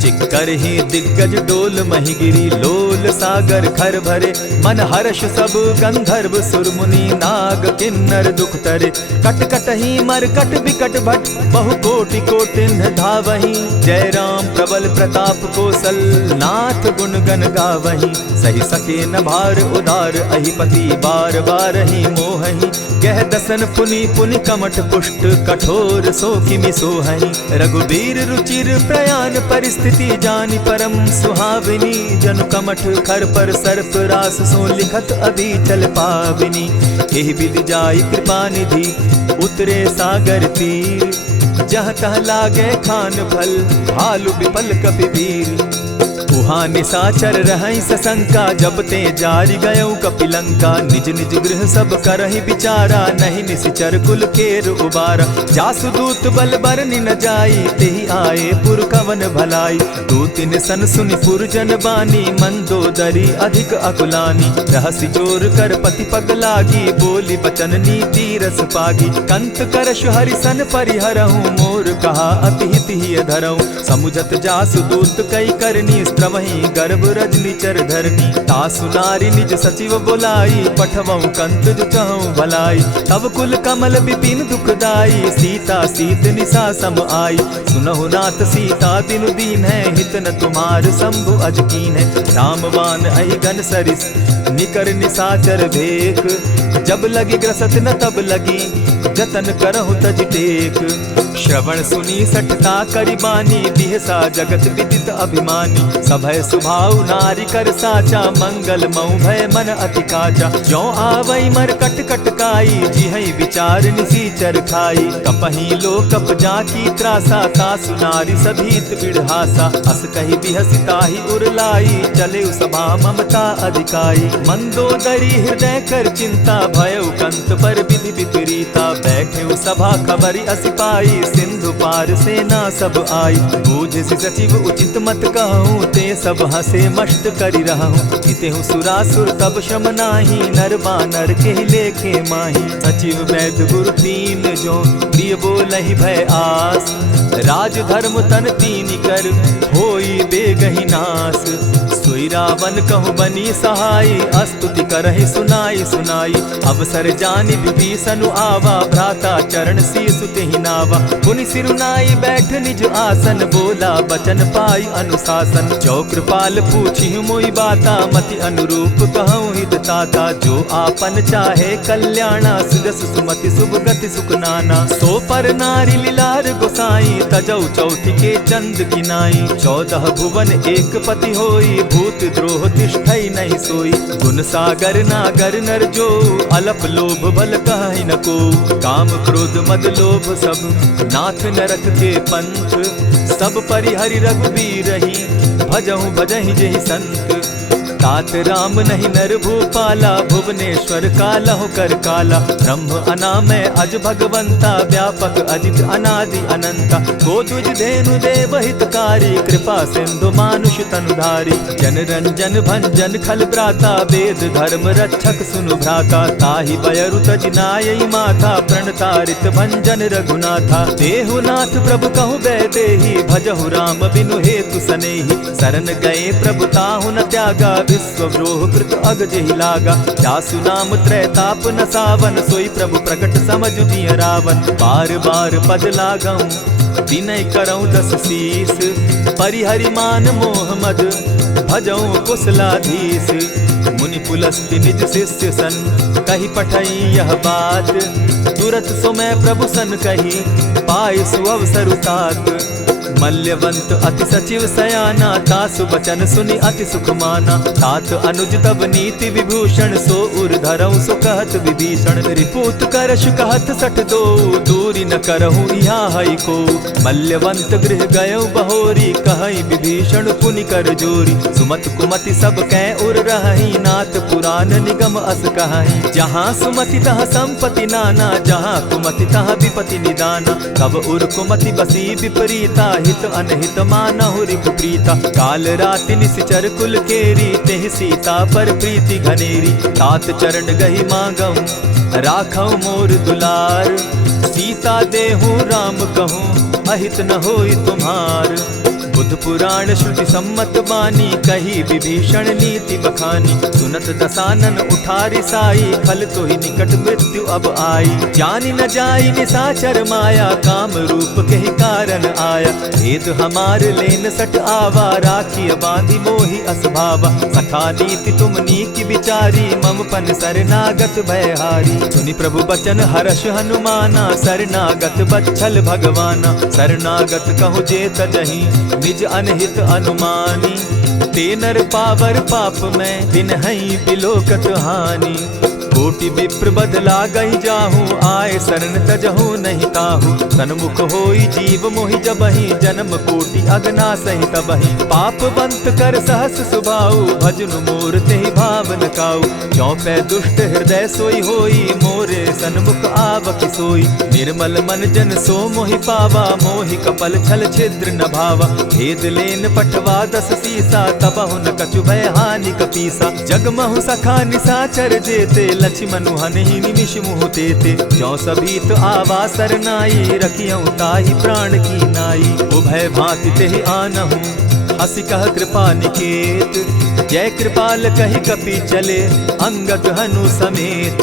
चिक्करहि दिग्गज डोल महि गिरी, लोल सागर खर भरे। मन हर्ष सब गंधर्व सुर मुनि, नाग किन्नर दुख तरे। कट कटहि मरकट विकट भट, बहु कोटि कोटिन्ह धावहीं, जय राम प्रबल प्रताप कौशल नाथ गुण गण गावहीं। सही सके न भार उदार अहिपति बार बार ही मोहहीं। गह दसन पुनि पुनि कमठ पुष्ट कठोर सो किमि सोहहीं। रघुबीर रुचिर प्रयाण परिस्थिति जानि परम सुहाविनी। जनु कमठ खर पर सर्प रास सो लिखत अभी चल पाविनी। एहि विधि जाई कृपा निधि उतरे सागर तीर। जहाँ तह लागे खान फल भालु विपल कपिवीर। उहाँ निशाचर रहै सशंका जब ते जारि गयौ कपिलंका। निज निज गृह सब करहि विचारा नहीं निशिचर कुल केर उबारा। जासु दूत बल बरनि न जाई तेहि आए पुर कवन भलाई। दूतिन सन सुनि पुरजन बानी मंदोदरी अधिक अकुलानी। रहसि जोर कर पति पग लागी बोली बचन नीति रस पागी। कंत करश हरि सन परिहरहु मोर कहा अति हित ही धरहु। समुझत जासु दूत कई करनी वहीं गर्भ रजनी चर धरनी। तासु नारी निज सचिव बोलाई पठवऊ कंत जो चहु भलाई। तब कुल कमल विपिन दुखदाई सीता सीत निशा सम आई। सुनहु नाथ सीता बिनु दीन है हित न तुम्हार शंभु अजकीन है। रामवान अहि गन सरिस निकर निशाचर भेक। जब लगी ग्रसत न तब लगी जतन करहु तज टेक। श्रवण सुनी सठता करिबानी बिहसा जगत विदित अभिमानी। सभय सुभाव नारी कर साचा मंगल मऊ भय मन अति काचा। जो आवई मर कट कट काई जिहई विचार निसीचर खाई। कपही लो कप जाकी त्रासा तासु नारी सभीत बिढ़ासा। अस कही बिहसिता ही उरलाई चले सभा ममता अधिकाई। मंदोदरी हृदय कर चिंता भयउ कंत पर विधि विपरीता। बैठे सभा खबरी असिपाई सिंधु पार सेना सब आई। बूझि सचिव उचित मत कहूँ ते सब हसे मस्त करि रहूँ। इतेहु सुरासुर तब शम नाही नर बानर के लेखे माही। सचिव वैद्य गुरु तीन जो प्रिय बोलहि भय आस। राज धर्म तन तीन कर होई बेगहि नास। सोई रावण कहु बनी सहाय अस्तुति करहि सुनाई सुनाई। अवसर जानि विभीषण आवा भ्राता चरण शीसु तेहि नावा। पुनि सिरुनाई बैठ निज आसन बोला बचन पाई अनुशासन। जो कृपाल पूछि मोई बाता मति अनुरूप कहूँ हित ताता। जो आपन चाहे कल्याणा सुजस सुमति शुभ गति सुख नाना। सो पर नारी लीलार गोसाई तजौ चौथि के चंद किनाई। 14 भुवन एक पति होई भूत द्रोह तिष्ठई नहीं सोई। गुण सागर नागर नर जो अलप लोभ बल कहि न को। काम क्रोध मद लोभ सब नाथ नरक के पंथ। सब परिहरि रघुबीर रही भजहु भजहि जेहि संत। तात राम नहीं नर भूपाला भुवनेश्वर कालहु कर काला। ब्रह्म अनामय अज भगवंता व्यापक अजित अनादि अनंता। गोदुज धेनु देव हितकारी कृपा सिंधु मानुष तनुधारी। जन रंजन भंजन खल भ्राता वेद धर्म रक्षक सुनु भ्राता। ताहि बयरु तज नायई माथा प्रणतारित भंजन रघुनाथा। देहुनाथ प्रभु कहु बैदेहि भजहु राम बिनु हेतु सनेहि। शरण गए प्रभु ताहु न त्यागा विश्वव्रोह कृत अग जेहि लागा। जासु नाम त्रैताप न सावन सोई प्रभु प्रकट समझ जिय रावण। बार बार पद लागऊं विनय करऊं 10 शीस। परिहरि मान मोह मद भजऊं कुशलाधीश। मुनि पुलस्ति निज शिष्य सन कही पठई यह बात। तुरत सो मैं प्रभु सन कही पाए सुअवसर तात। मल्यवंत अति सचिव सयाना तासु बचन सुनि अति सुख माना। तात अनुज तब नीति विभूषण सो उर धरऊं सो कहत विभीषण। रिपुत करश कहत सठ दो दूरी न करहु यहाँ हई को। मल्यवंत गृह गयो बहोरी कहई विभीषण पुनि कर जोरी। सुमत कुमति सब कै उर रहई नाथ पुराण निगम अस कहई। जहाँ सुमति तह संपति नाना जहाँ कुमति तह विपति निदाना। तब उर कुमति बसी विपरीता हित अनहित मानहु रिपु प्रीता। काल राति निशिचर कुल केरी तेहि सीता पर प्रीति घनेरी। तात चरण गही मांगऊं राखऊं मोर दुलार। सीता देहूं राम कहूं अहित न होई तुम्हार। बुद्ध पुराण श्रुति सम्मत बानी, कही विभीषण नीति बखानी। सुनत दसानन उठारी साई, खल तो ही निकट मृत्यु अब आई। जानी न जाई निशाचर माया, काम रूप के ही कारण आया। भेद हमार लेन सट आवा, राखी बांधी मोहि असभावा। सखा नीति तुम नीकी विचारी, मम पन शरणागत भयहारी। सुनि प्रभु बचन हर्ष हनुमाना, शरणागत बच्छल भगवाना। शरणागत कहु जे तजहि, निज अनहित अनुमानी। ते नर पावर पाप में, दिन हई बिलोकत हानि। कोटि विप्र बदला गई जाहू, आए शरण तजहू नहीं ताहू। सन्मुख होई जीव मोहि जबहि, जन्म कोटि अगना सहित तबहि। पाप बंत कर सहस सुभाऊ, भजनु मोर तेहि भाव न काऊ। चौपै दुष्ट हृदय सोई होई, मोरे सन्मुख आवक सोई। निर्मल मन जन सो मोहि पावा, मोहि कपल छल छिद्र न भावा। भेद लेन पठवा 10 सीसा, तबहु न कछु भय हानि कपीसा। जगमहु सखा निशाचर जेते, लक्ष्मण हनहि निमिष मुह तेते। ज्यों सभीत आवा सरनाई, रखियौ ताहि प्राण की नाई। उभय भांति तेहि आनहु, हसी कह कृपा निकेत। जय कृपाल कहि कपि चले, अंगद हनु समेत।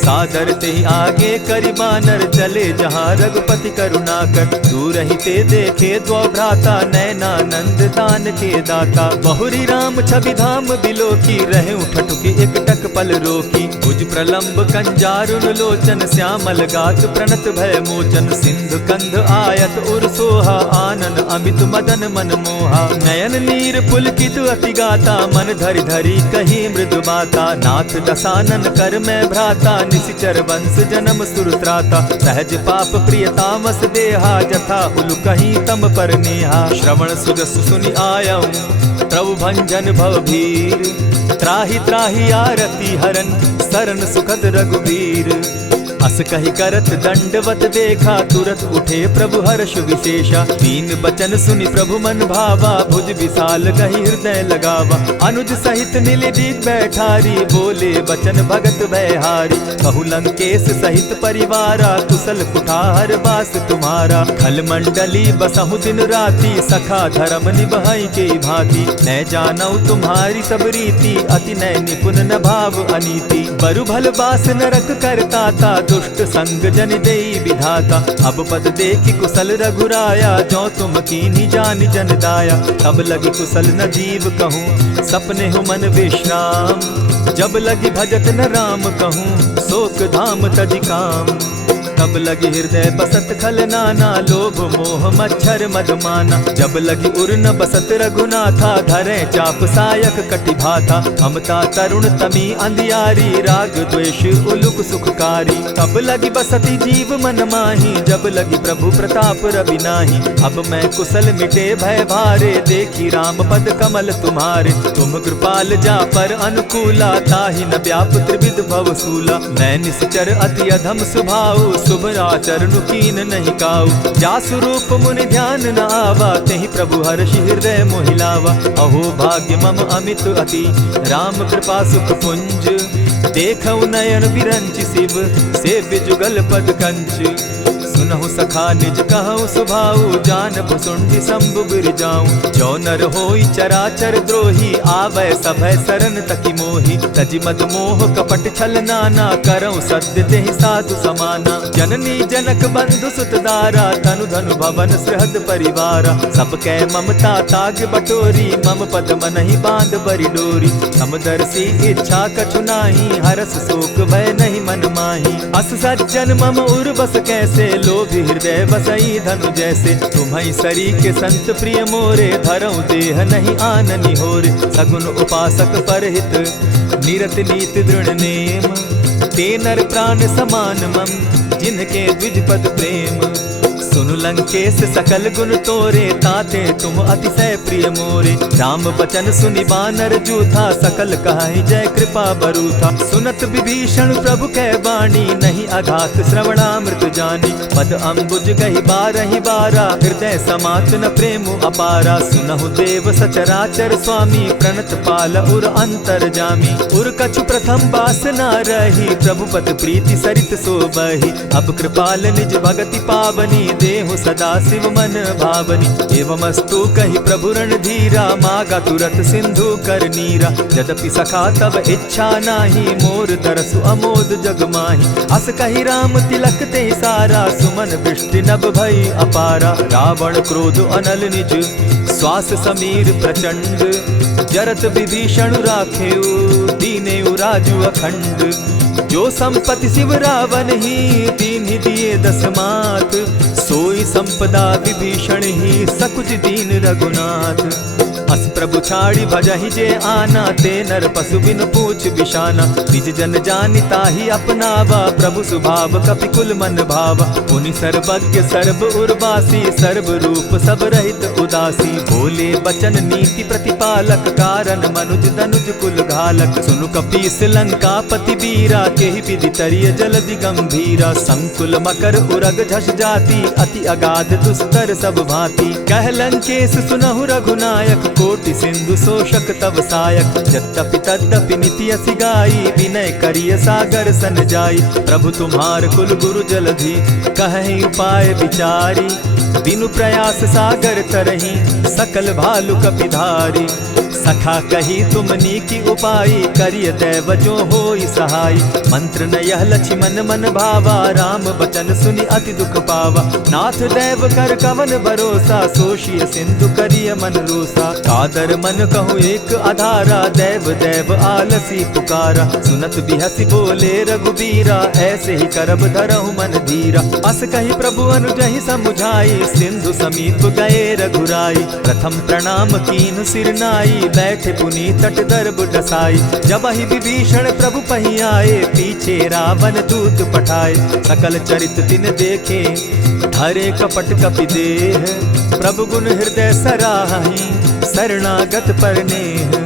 सादर तेहि आगे करि बानर, चले जहाँ रघुपति करुणाकर। दूर ही ते देखे द्वौ भ्राता, नयनानंद दान के दाता। बहुरी राम छवि धाम बिलोकी, रहे ठठुकी एक टक पल रोकी। भुज प्रलंब कंजारुन लोचन, श्यामल गात प्रणत भय मोचन। सिंधु कंध आयत उर सोहा, आनन अमित मदन मन मोहा। नयन नीर पुलकित अति गाता, मन धरि धरि कही मृदु बाता। नाथ दसानन कर मैं भ्राता, निशिचर वंश जन्म सुरत्राता। सहज पाप प्रियतामस देहा, जथा उलु कहीं तम पर नेहा। श्रवण सुजस सुनि आयऊं, प्रभु भंजन भवभीर। त्राहि त्राहि आरती हरन, सरन सुखद रघुबीर। अस कहि करत दंडवत देखा, तुरत उठे प्रभु हर्ष विशेषा। दीन बचन सुनि प्रभु मन भावा, भुज विशाल कहि हृदय लगावा। अनुज सहित नीलदीप बैठारी, बोले बचन भगत भयहारी। कहु लंकेश सहित परिवारा, कुशल कुठार बास तुम्हारा। खल मंडली बसहु दिन राति, सखा धर्म निभाई के भांति। न जानौ तुम्हारी सब रीति, अति नय निपुण न भाव अनीति। बरु भल बास नरक करताता, दुष्ट संग जन देई विधाता। अब पद देखि कुशल रघुराया, जो तुम कीन्ही जानि जन दाया। तब लगी कुशल न जीव कहूँ, सपने हो मन विश्राम। जब लगी भजत न राम कहूँ, शोक धाम तज काम। तब लगी हृदय बसत खल नाना, लोभ मोह मच्छर मदमाना। जब लगी उर न बसत रघुनाथा, धरे चाप सायक कटि भाथा। ममता तरुण तमी अंधियारी, राग द्वेष उलुक सुखकारी। तब लगी बसती जीव मन माही, जब लगी प्रभु प्रताप रवि नाही। अब मैं कुशल मिटे भय भारे, देखी राम पद कमल तुम्हारे। तुम कृपाल जा पर अनुकूला, ताहि न व्याप त्रिविध भवसूला। मैं निश्चर अति अधम स्वभाव, शुभ आचरण कीन नहीं काऊ। जासु रूप मुनि ध्यान न आवा, तेहि प्रभु हर्षि हृदय मोहिलावा। अहो भाग्य मम अमित अति, राम कृपा सुख पुंज। देखऊ नयन विरंचि शिव, सेव्य जुगल पद कंच। सुनहु सखा निज कहु सुभाऊ, जानब सुंडि शंभु गिर जाऊं। जो नर होई चराचर द्रोही, आवे सभय शरण तकी मोही। तजि मद मोह कपट छल नाना, करऊं सत्य तेहि साधु समाना। जननी जनक बंधु सुत दारा, तनु धनु भवन सृहद परिवारा। सब कै ममता ताग बटोरी, मम पद मनहि बांध बरि डोरी। समदर्शी इच्छा कछु नाही, हरस शोक भय नहीं मन माही। अस सज्जन मम उर बस कैसे, लोभी हृदय बसई धनु जैसे। तुम्हि सरी के संत प्रिय मोरे, धरऊं देह नहीं आननि होरे। सगुन उपासक परहित, निरत नीत दृढ़ नेम। ते नर प्राण समान मम, जिनके द्विज पद प्रेम। सुनु लंकेश सकल गुण तोरे, ताते तुम अतिशय प्रिय मोरे। राम बचन सुनि बानर जूथा, सकल कहाई जय कृपा बरूथा। सुनत विभीषण प्रभु कै बाणी, नहीं अघात श्रवणामृत जानी। पद अम्बुज गहि बारहि बारा, हृदय समात न प्रेम अपारा। सुनहु देव सचराचर स्वामी, प्रणत पाल उर अंतर जामी। उर कछु प्रथम बास न रही, प्रभु पद प्रीति सरित सो बही। अब कृपाल निज भगति पावनी, दे देहु सदा शिव मन भावनी। एवमस्तु कहि प्रभु रणधीरा, मागा तुरत सिंधु कर नीरा। यद्यपि सखा तब इच्छा नाही, मोर तरसु अमोद जग माही। अस कहि राम तिलक ते सारा, सुमन वृष्टि नभ भई अपारा। रावण क्रोध अनल निज, श्वास समीर प्रचंड। जरत विभीषण राखेउ, दीनेउ राजु अखंड। जो संपत्ति शिव रावण ही, दीन दिए दस मात। सोई संपदा विभीषण ही, सकुच दीन रघुनाथ। अस प्रभु छाड़ी भजहि जे आना, ते नर पशु बिन पूछ बिशाना। निज जन जानिता ही अपनावा, प्रभु स्वभाव कपिकुल मन भावा। पुनि सर्वज्ञ सर्व उर्वासी, सर्व रूप सब रहित उदासी। बोले बचन नीति प्रतिपालक, कारण मनुज धनुज कुल घालक। सुनु कपीस लंकापति वीरा, केहि विधि तरिय जलधि गंभीरा। संकुल मकर उरग झष जाति, अति अगाध दुस्तर सब भांति। कह लंकेश सुनहु रघुनायक, कोटि सिंधु शोषक तब सायक। यद्यपि तद्यपि निति असि गाई, विनय करिय सागर सन जाई। प्रभु तुम्हार कुल गुरु जलधि, कहि उपाय विचारी। बिनु प्रयास सागर तरही, सकल भालु कपिधारी। सखा कही तुमनी की उपाय, करिय दैव जो होई सहाय। मंत्र न यह लक्ष्मण मन भावा, राम बचन सुनि अति दुख पावा। नाथ दैव कर कवन भरोसा, सोषिय सिंधु करिय मन रोसा। कादर मन कहूँ एक आधारा, दैव दैव आलसी पुकारा। सुनत बिहसी बोले रघुबीरा, ऐसे ही करब धरहु मन धीरा। अस कही प्रभु अनुजहि समुझाई, सिंधु समीप गए रघुराई। प्रथम प्रणाम कीन सिर नाई, बैठे पुनि तट दर्ब डसाई। जब ही विभीषण प्रभु पही आए, पीछे रावण दूत पठाए। सकल चरित तिन देखे, धरे कपट कपि देह। प्रभु गुण हृदय सराहि, शरणागत पर नेह।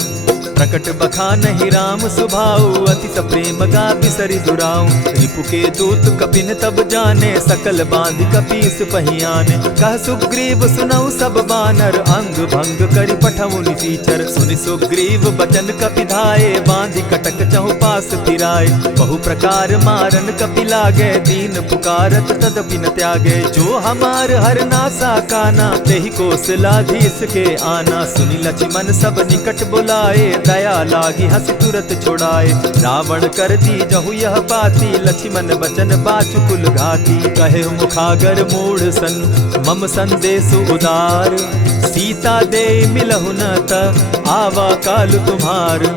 प्रकट बखानहि राम सुभाऊ, अति प्रेम गा बिसरि दुराऊ। रिपु के दूत कपिन तब जाने, सकल बांध कपीस पहियाने। कह सुग्रीव सुनऊ सब बानर, अंग भंग करि पठऊ निसीचर। सुनि सुग्रीव बचन कपि धाये, बांधि कटक चहु पास फिराए। बहु प्रकार मारन कपि लागे, दीन पुकारत तदपि न त्यागे। जो हमार हर नासा काना, तेहि कौशलाधीश के आना। सुनि लक्ष्मण सब निकट बुलाए, दया लागी हंस तुरत छुड़ाए। रावण कर दी जहु यह पाती, लक्ष्मण बचन बाचु कुल घाती। कहे मुखागर मूढ़ सन, मम संदेश उदार। सीता दे मिलहु न त, आवा काल तुम्हार।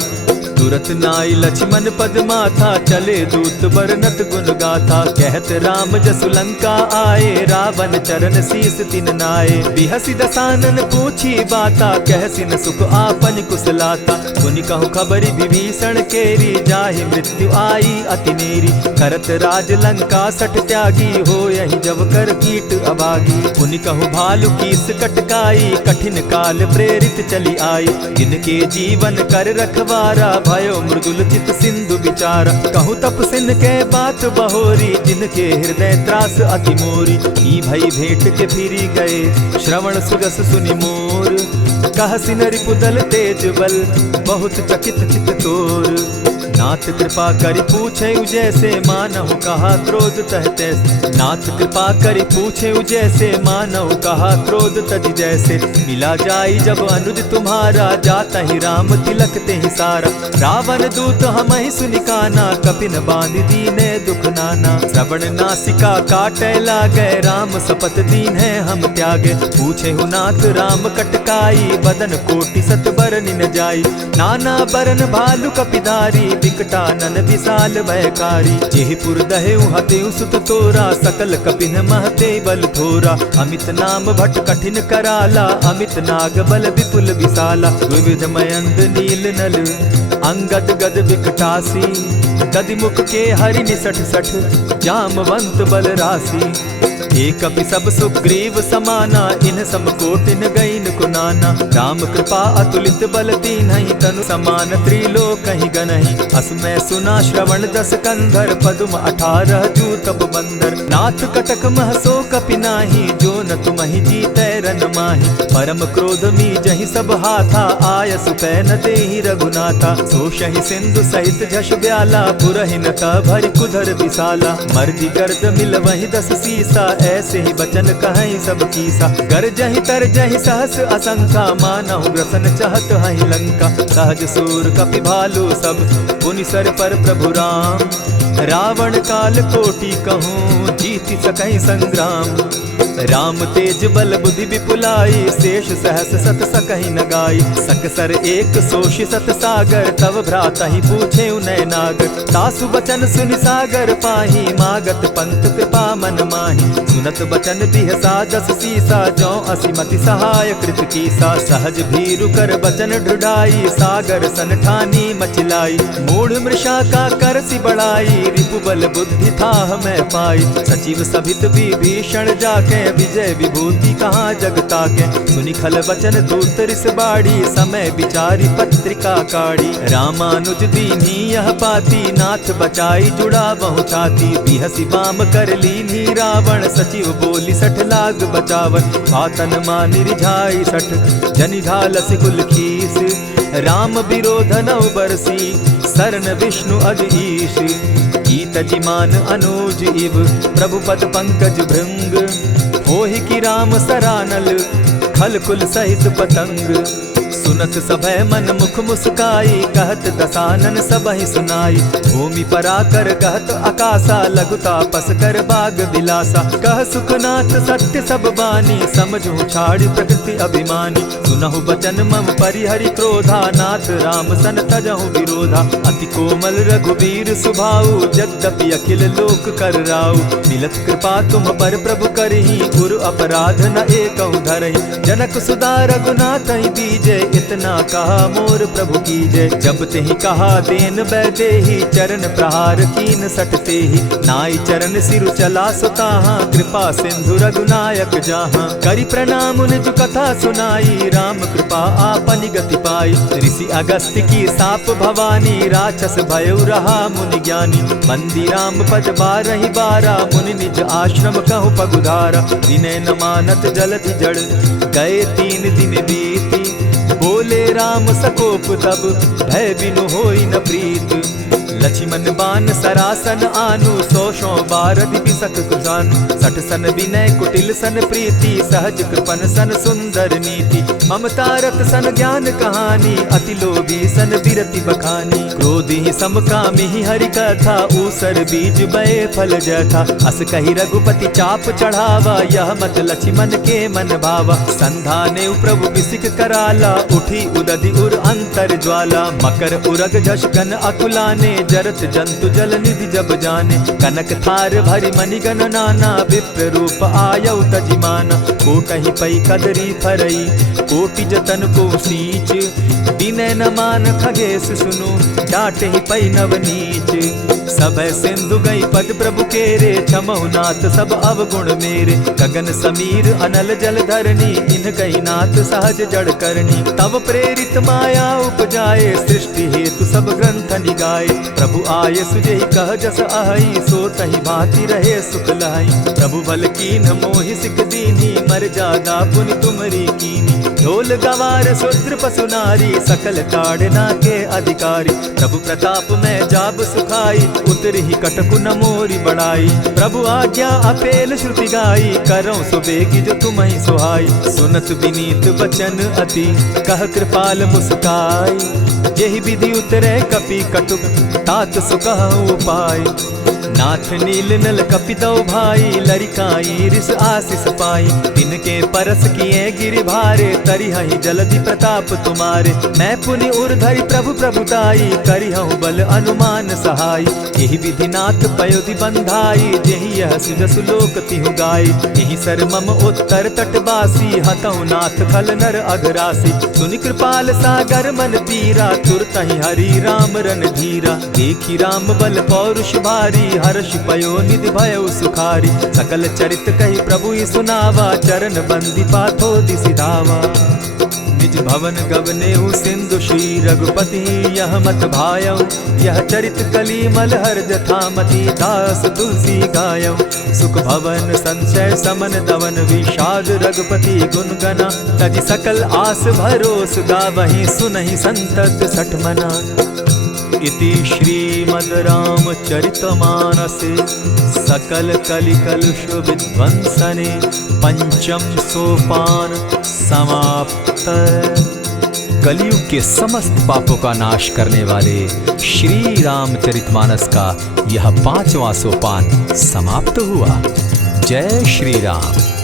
तुरत नाई लक्ष्मण पद माथा, चले दूत बरनत गुण गाथा। कहत राम जसु लंका आए, रावण चरण शीस तिन नाये। बिहसि दसानन पूछी बाता, कहसिन सुख आपन कुशलाता। सुनि कहु खबरि विभीषण केरी, जाहि मृत्यु आई अति नेरी। करत राज लंका सठ त्यागी, हो यही जब कर कीट अभागी। पुनि कहु भालु कीस कटकाई, कठिन काल प्रेरित चली आई। इनके जीवन कर रखवारा, भयो मृदुल चित सिंधु विचारा। कहु तपसिन के बात बहोरी, जिनके हृदय त्रास अति मोरी। ई भई भेंट के फिरी गए, श्रवण सुजस सुनि मोर। कहसिन रिपुदल तेज बल, बहुत चकित चित तोर। नाथ कृपा करि पूछे जैसे, मानहु कहा क्रोध तह तैसे। नाथ कृपा करि पूछे जैसे, मानहु कहा क्रोध तज जैसे। मिला जाई जब अनुज तुम्हारा, जाता ही राम तिलक ते ही सारा। रावण दूत हम ही सुनिकाना, कपिन बांध दीने दुख नाना। श्रवण नासिका काटे लागे, राम सपत दीन है हम त्यागे। पूछे हु नाथ राम कटकाई, बदन कोटि सत बरन न जाई। नाना बरन भालु कपिधारी, विकटानन विशाल भयकारी। जेहिपुर दहेउ हतेउ सुत तोरा, सकल कपिन महते बल थोरा। अमित नाम भट कठिन कराला, अमित नाग बल विपुल विशाला। विविध मयंद नील नल, अंगद गद विकटासी। गद मुख के हरि निसठ सठ, जामवंत बल राशि। एक कपि सब सुग्रीव समाना, इन समकोटिन गईन कुनाना। राम कृपा अतुलित बल दीन्हि, तनु समान त्रिलोक ही गनहि। असमय सुना श्रवण दस कंधर, पदुम 18 जूतब बंदर। नाथ कटक महसो कपि नाही, जो न तुमहि जीतै रन माहि। परम क्रोध मी जहि सब हाथा, आयसु पै न देहि रघुनाथा। सोषहि सिंधु सहित झष ब्याला, पुरहिन त भरि कुधर विशाला। मर्दि गर्द मिल वहि 10 सीसा, ऐसे ही बचन कहीं सब कीसा। गर जहि तर जहि सहस असंका, मानहु ग्रसन चहत हहि लंका। सहज सूर कपि भालु सब, पुनि सर पर प्रभु राम। रावण काल कोटि कहूँ, जीति सकहि संग्राम। राम तेज बल बुद्धि विपुलाई, शेष सहस सत सकहि न गाई। सकसर एक सोषि सत सागर, तव भ्रातहि पूछे उनय नागर। तासु बचन सुनि सागर पाही, मागत पंत कृपा मन माही। सुनत बचन बिहसा जस सीसा, जौ असिमति सहाय कृत कीसा। सहज भीरु कर बचन ढुढ़ाई, सागर सन ठानी मचिलाई। मूढ़ मृषा का कर सि बढ़ाई, रिपु बल बुद्धि थाह मैं पाई। सचिव सभित विभीषण जाके, विजय विभूति कहाँ जगता के। सुनि खल बचन दूत रिस बाड़ी, समय विचारी पत्रिका काढ़ी। रामानुज दीन्ही यह पाती, नाथ बचाई जुड़ा बहु छाती। बिहसी बाम कर लीन्ही रावण, सचिव बोली सठ लाग बचावन। बातन मानि रिझाई सठ, जनि ढालसि कुल खीस। राम विरोध नौ बरसी, सरन विष्णु अज ईश। कीत जिमान अनुज इव, प्रभु पद पंकज भृंग। होहि की राम सरानल, खल कुल सहित पतंग। सुनत सभय मन मुख मुस्काई, कहत दसानन सबहि सुनाई। भूमि पराकर कहत आकाशा, लघुता पस कर बाग बिलासा। कह सुखनाथ सत्य सब बानी, समझू छाड़ प्रकृति अभिमानी। सुनहु बचन मम परिहरि क्रोधा, नाथ राम सन तजहु विरोधा। अति कोमल रघुबीर सुभाऊ, यद्यपि अखिल लोक कर राऊ। मिलत कृपा तुम पर प्रभु करही, गुरु अपराध न एकहु धरहि। जनक सुधा रघुनाथ दीजे, इतना कहा मोर प्रभु की जय। जब तेहि कहा देन बैदेही, चरण प्रहार कीन सटते ही। नाई चरण सिरु चला सुताहा, कृपा सिंधु रघुनायक जाहा। करि प्रणाम निज कथा सुनाई, राम कृपा आपनि गति पाई। ऋषि अगस्त्य की साप भवानी, राक्षस भयउ रहा मुनि ज्ञानी। बंदी राम पद बारहि बारा, मुनि निज आश्रम कहु पगुधारा। विनय न मानत जलधि जड़, गए 3 दिन बीती। बोले राम सकोप तब, भय बिनु होई न प्रीत। लक्ष्मण बान सरासन आनु, 100 बारधि बिसक कुजानु। 60 सन विनय कुटिल सन प्रीति, सहज कृपन सन सुंदर नीति। ममता रत सन ज्ञान कहानी, अति लोभी सन बिरति बखानी। क्रोधी समकामी हरि कथा, ऊसर बीज बये फल जथा। अस कही रघुपति चाप चढ़ावा, यह मत लक्ष्मण के मन भावा। संधाने प्रभु बिसिक कराला, उठी उदधि उर अंतर ज्वाला। मकर उरग झषगन अकुलाने, जरत जंतु जल निधि जब जाने। कनक थार भरि मणिगण नाना, विप्र रूप आयउ तजिमाना। कोटहि पै कदरी फरई, कोटि जतन को सींच। विनय न मान खगेश सुनु, डांटहि पै नवनीच। सभय सिंधु गई पद प्रभु केरे, क्षमहु नाथ सब अवगुण मेरे। गगन समीर अनल जल धरनी, इन गई नाथ सहज जड़ करनी। तब प्रेरित माया उपजाए, सृष्टि हेतु सब ग्रंथ निगाए। प्रभु आये सुजेहि कह जस अहई, सो तहि भांति रहे सुख लहई। प्रभु बल कीन्ह मोहि सिख दीन्ही, मर्यादा पुनि तुमरी कीनी। ढोल गवार शूद्र पशु नारी, सकल ताड़ना के अधिकारी। प्रभु प्रताप में जाब सुखाई, उतरहि कटकु न मोरी बड़ाई। प्रभु आज्ञा अपेल श्रुति गाई, करऊं सुबेगी जो तुम्हि सुहाई। सुनत विनीत बचन अति, कह कृपाल मुस्काई। जेहि विधि उतरे कपि कटुक, तात सुकहु उपाय। नाथ नील नल कपितौ भाई, लरिकाई रिस आशीष पाई। तिनके परस किए गिरि भारे, तरिहहि जलधि प्रताप तुम्हारे। मैं पुनि उर्धरि प्रभु प्रभुताई, करिहउँ बल अनुमान सहाय। एहि विधि नाथ पयोधि बंधाई, जेहि यह सुजसु लोक तिहु गाई। एहि सर मम उत्तर तटवासी, हतउ नाथ खल नर अघरासी। सुनि कृपाल सागर मन पीरा, तुरतहि हरि राम रन धीरा। देखि राम बल पौरुष भारी, हर्ष पयो निधि भयउ सुखारी। सकल चरित कहि प्रभु सुनावा, चरण बंदी पाथो दिसि धावा। निज भवन गवनेहु सिंधु श्री रघुपति, यह मत भायउ। यह चरित कली मलहर जथामति, दास तुलसी गायउ। सुख भवन संशय समन दवन, विषाद रघुपति गुण गना। तजि सकल आस भरोस गावहि, सुनहि संतत सठ मना। इति श्रीमद् रामचरितमानसे सकल कलिकलुष विध्वंसने पंचम सोपान समाप्त। कलयुग के समस्त पापों का नाश करने वाले श्री रामचरितमानस का यह 5वां सोपान समाप्त हुआ। जय श्री राम।